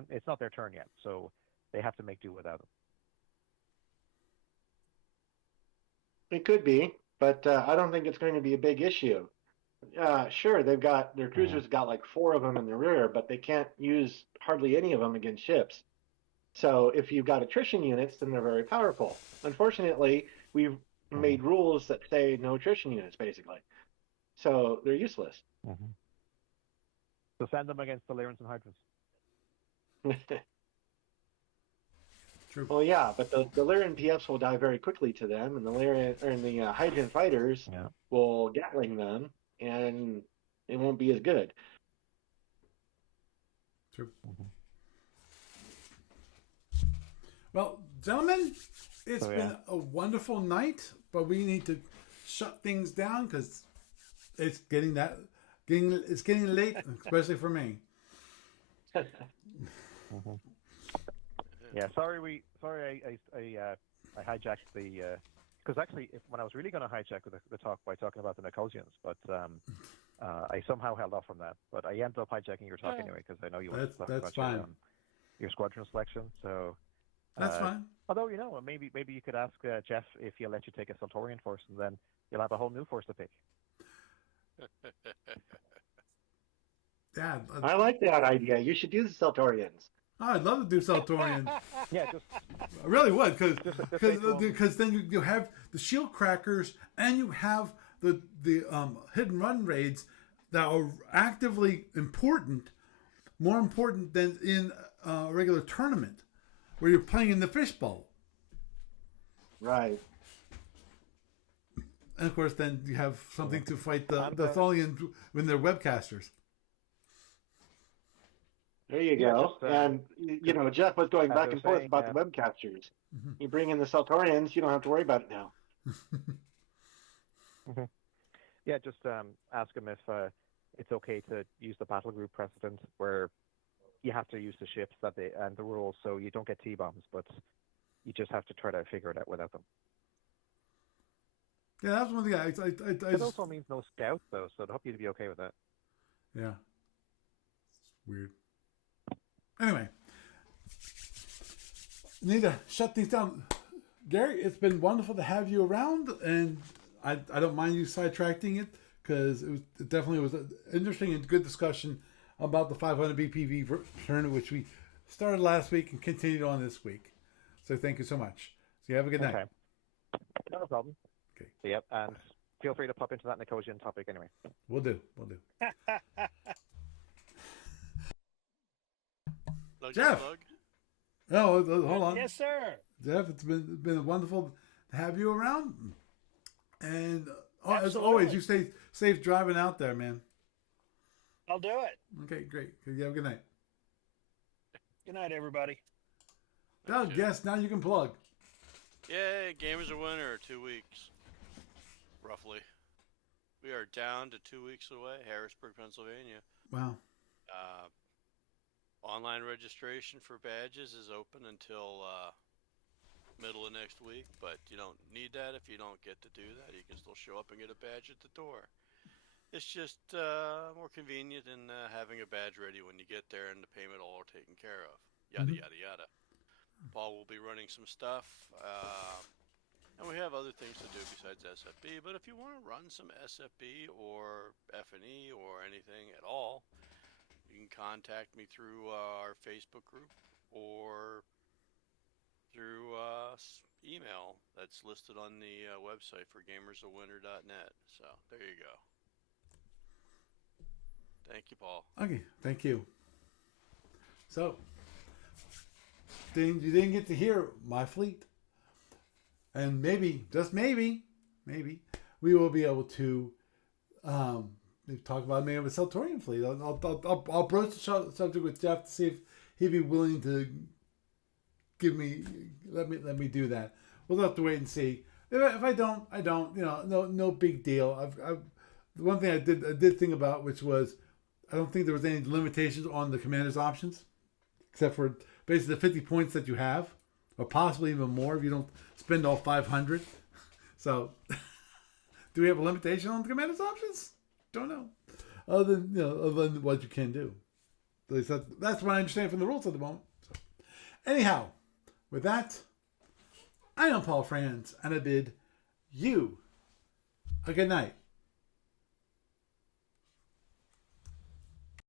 It's not their turn yet, so they have to make do without it. It could be, but I don't think it's going to be a big issue. Sure, they've got their cruisers got like 4 of them in the rear, but they can't use hardly any of them against ships. So if you've got attrition units, then they're very powerful. Unfortunately, we've made rules that say no attrition units, basically. So they're useless. So send them against the Lyrans and Hydras. True. Well, yeah, but the Lyran PFs will die very quickly to them, and the Hydran fighters will Gatling them, and it won't be as good. True. Well, gentlemen, it's been a wonderful night, but we need to shut things down because it's getting late, especially for me. Yeah, sorry sorry, I hijacked the because actually, when I was really going to hijack the talk by talking about the Nicosians, but I somehow held off from that. But I ended up hijacking your talk anyway because I know you wanted to talk about fine. Your squadron selection. So That's fine. Although maybe you could ask Jeff if he'll let you take a Sultorian force, and then you'll have a whole new force to pick. Yeah, I like that idea. You should do the Sultorians. I'd love to do Saltorian. Yeah, just I really would, take because then you have the shield crackers and you have the hit and run raids that are actively important, more important than in a regular tournament where you're playing in the fishbowl. Right. And of course, then you have something to fight the Tholians when they're webcasters. There you go. And Jeff was going back and forth about the web captures. Mm-hmm. You bring in the Sultorians, you don't have to worry about it now. Mm-hmm. Yeah, just ask him if it's okay to use the battle group precedent where you have to use the ships and the rules, so you don't get T-bombs, but you just have to try to figure it out without them. Yeah, that's one thing. It also means no scouts, though, so I hope you'd be okay with that. Yeah. It's weird. Anyway, need to shut things down. Gary, it's been wonderful to have you around, and I don't mind you sidetracking it because it definitely was an interesting and good discussion about the 500 BPV tournament, which we started last week and continued on this week. So thank you so much. So you have a good night. Okay. No problem. Okay. Yep, and feel free to pop into that Nicosian topic anyway. We'll do. Jeff. No, hold on. Yes, sir. Jeff, it's been wonderful to have you around. And as Absolutely. always, you stay safe driving out there, man. I'll do it. Okay, great. You have a good night. Good night, everybody. Doug, yes, now you can plug. Yay, Gamers are winner, 2 weeks. Roughly. We are down to 2 weeks away, Harrisburg, Pennsylvania. Wow. Online registration for badges is open until middle of next week, but you don't need that if you don't get to do that. You can still show up and get a badge at the door. It's just more convenient than having a badge ready when you get there and the payment all taken care of. Yada, yada, yada. Paul will be running some stuff, and we have other things to do besides SFB, but if you want to run some SFB or F&E or anything at all, you can contact me through our Facebook group or through email that's listed on the website for gamersawinner.net. So there you go. Thank you, Paul. Okay, thank you. So, you didn't get to hear my fleet. And maybe, just maybe, we will be able to talk about maybe a Sultorian fleet. I'll broach the subject with Jeff to see if he'd be willing to let me do that. We'll have to wait and see. If I don't, I don't. No big deal. The one thing I did think about, which was, I don't think there was any limitations on the commander's options, except for basically the 50 points that you have, or possibly even more if you don't spend all 500. So, do we have a limitation on the commander's options? Don't know. Other than what you can do. At least that's what I understand from the rules at the moment. So, anyhow, with that, I am Paul Franz, and I bid you a good night.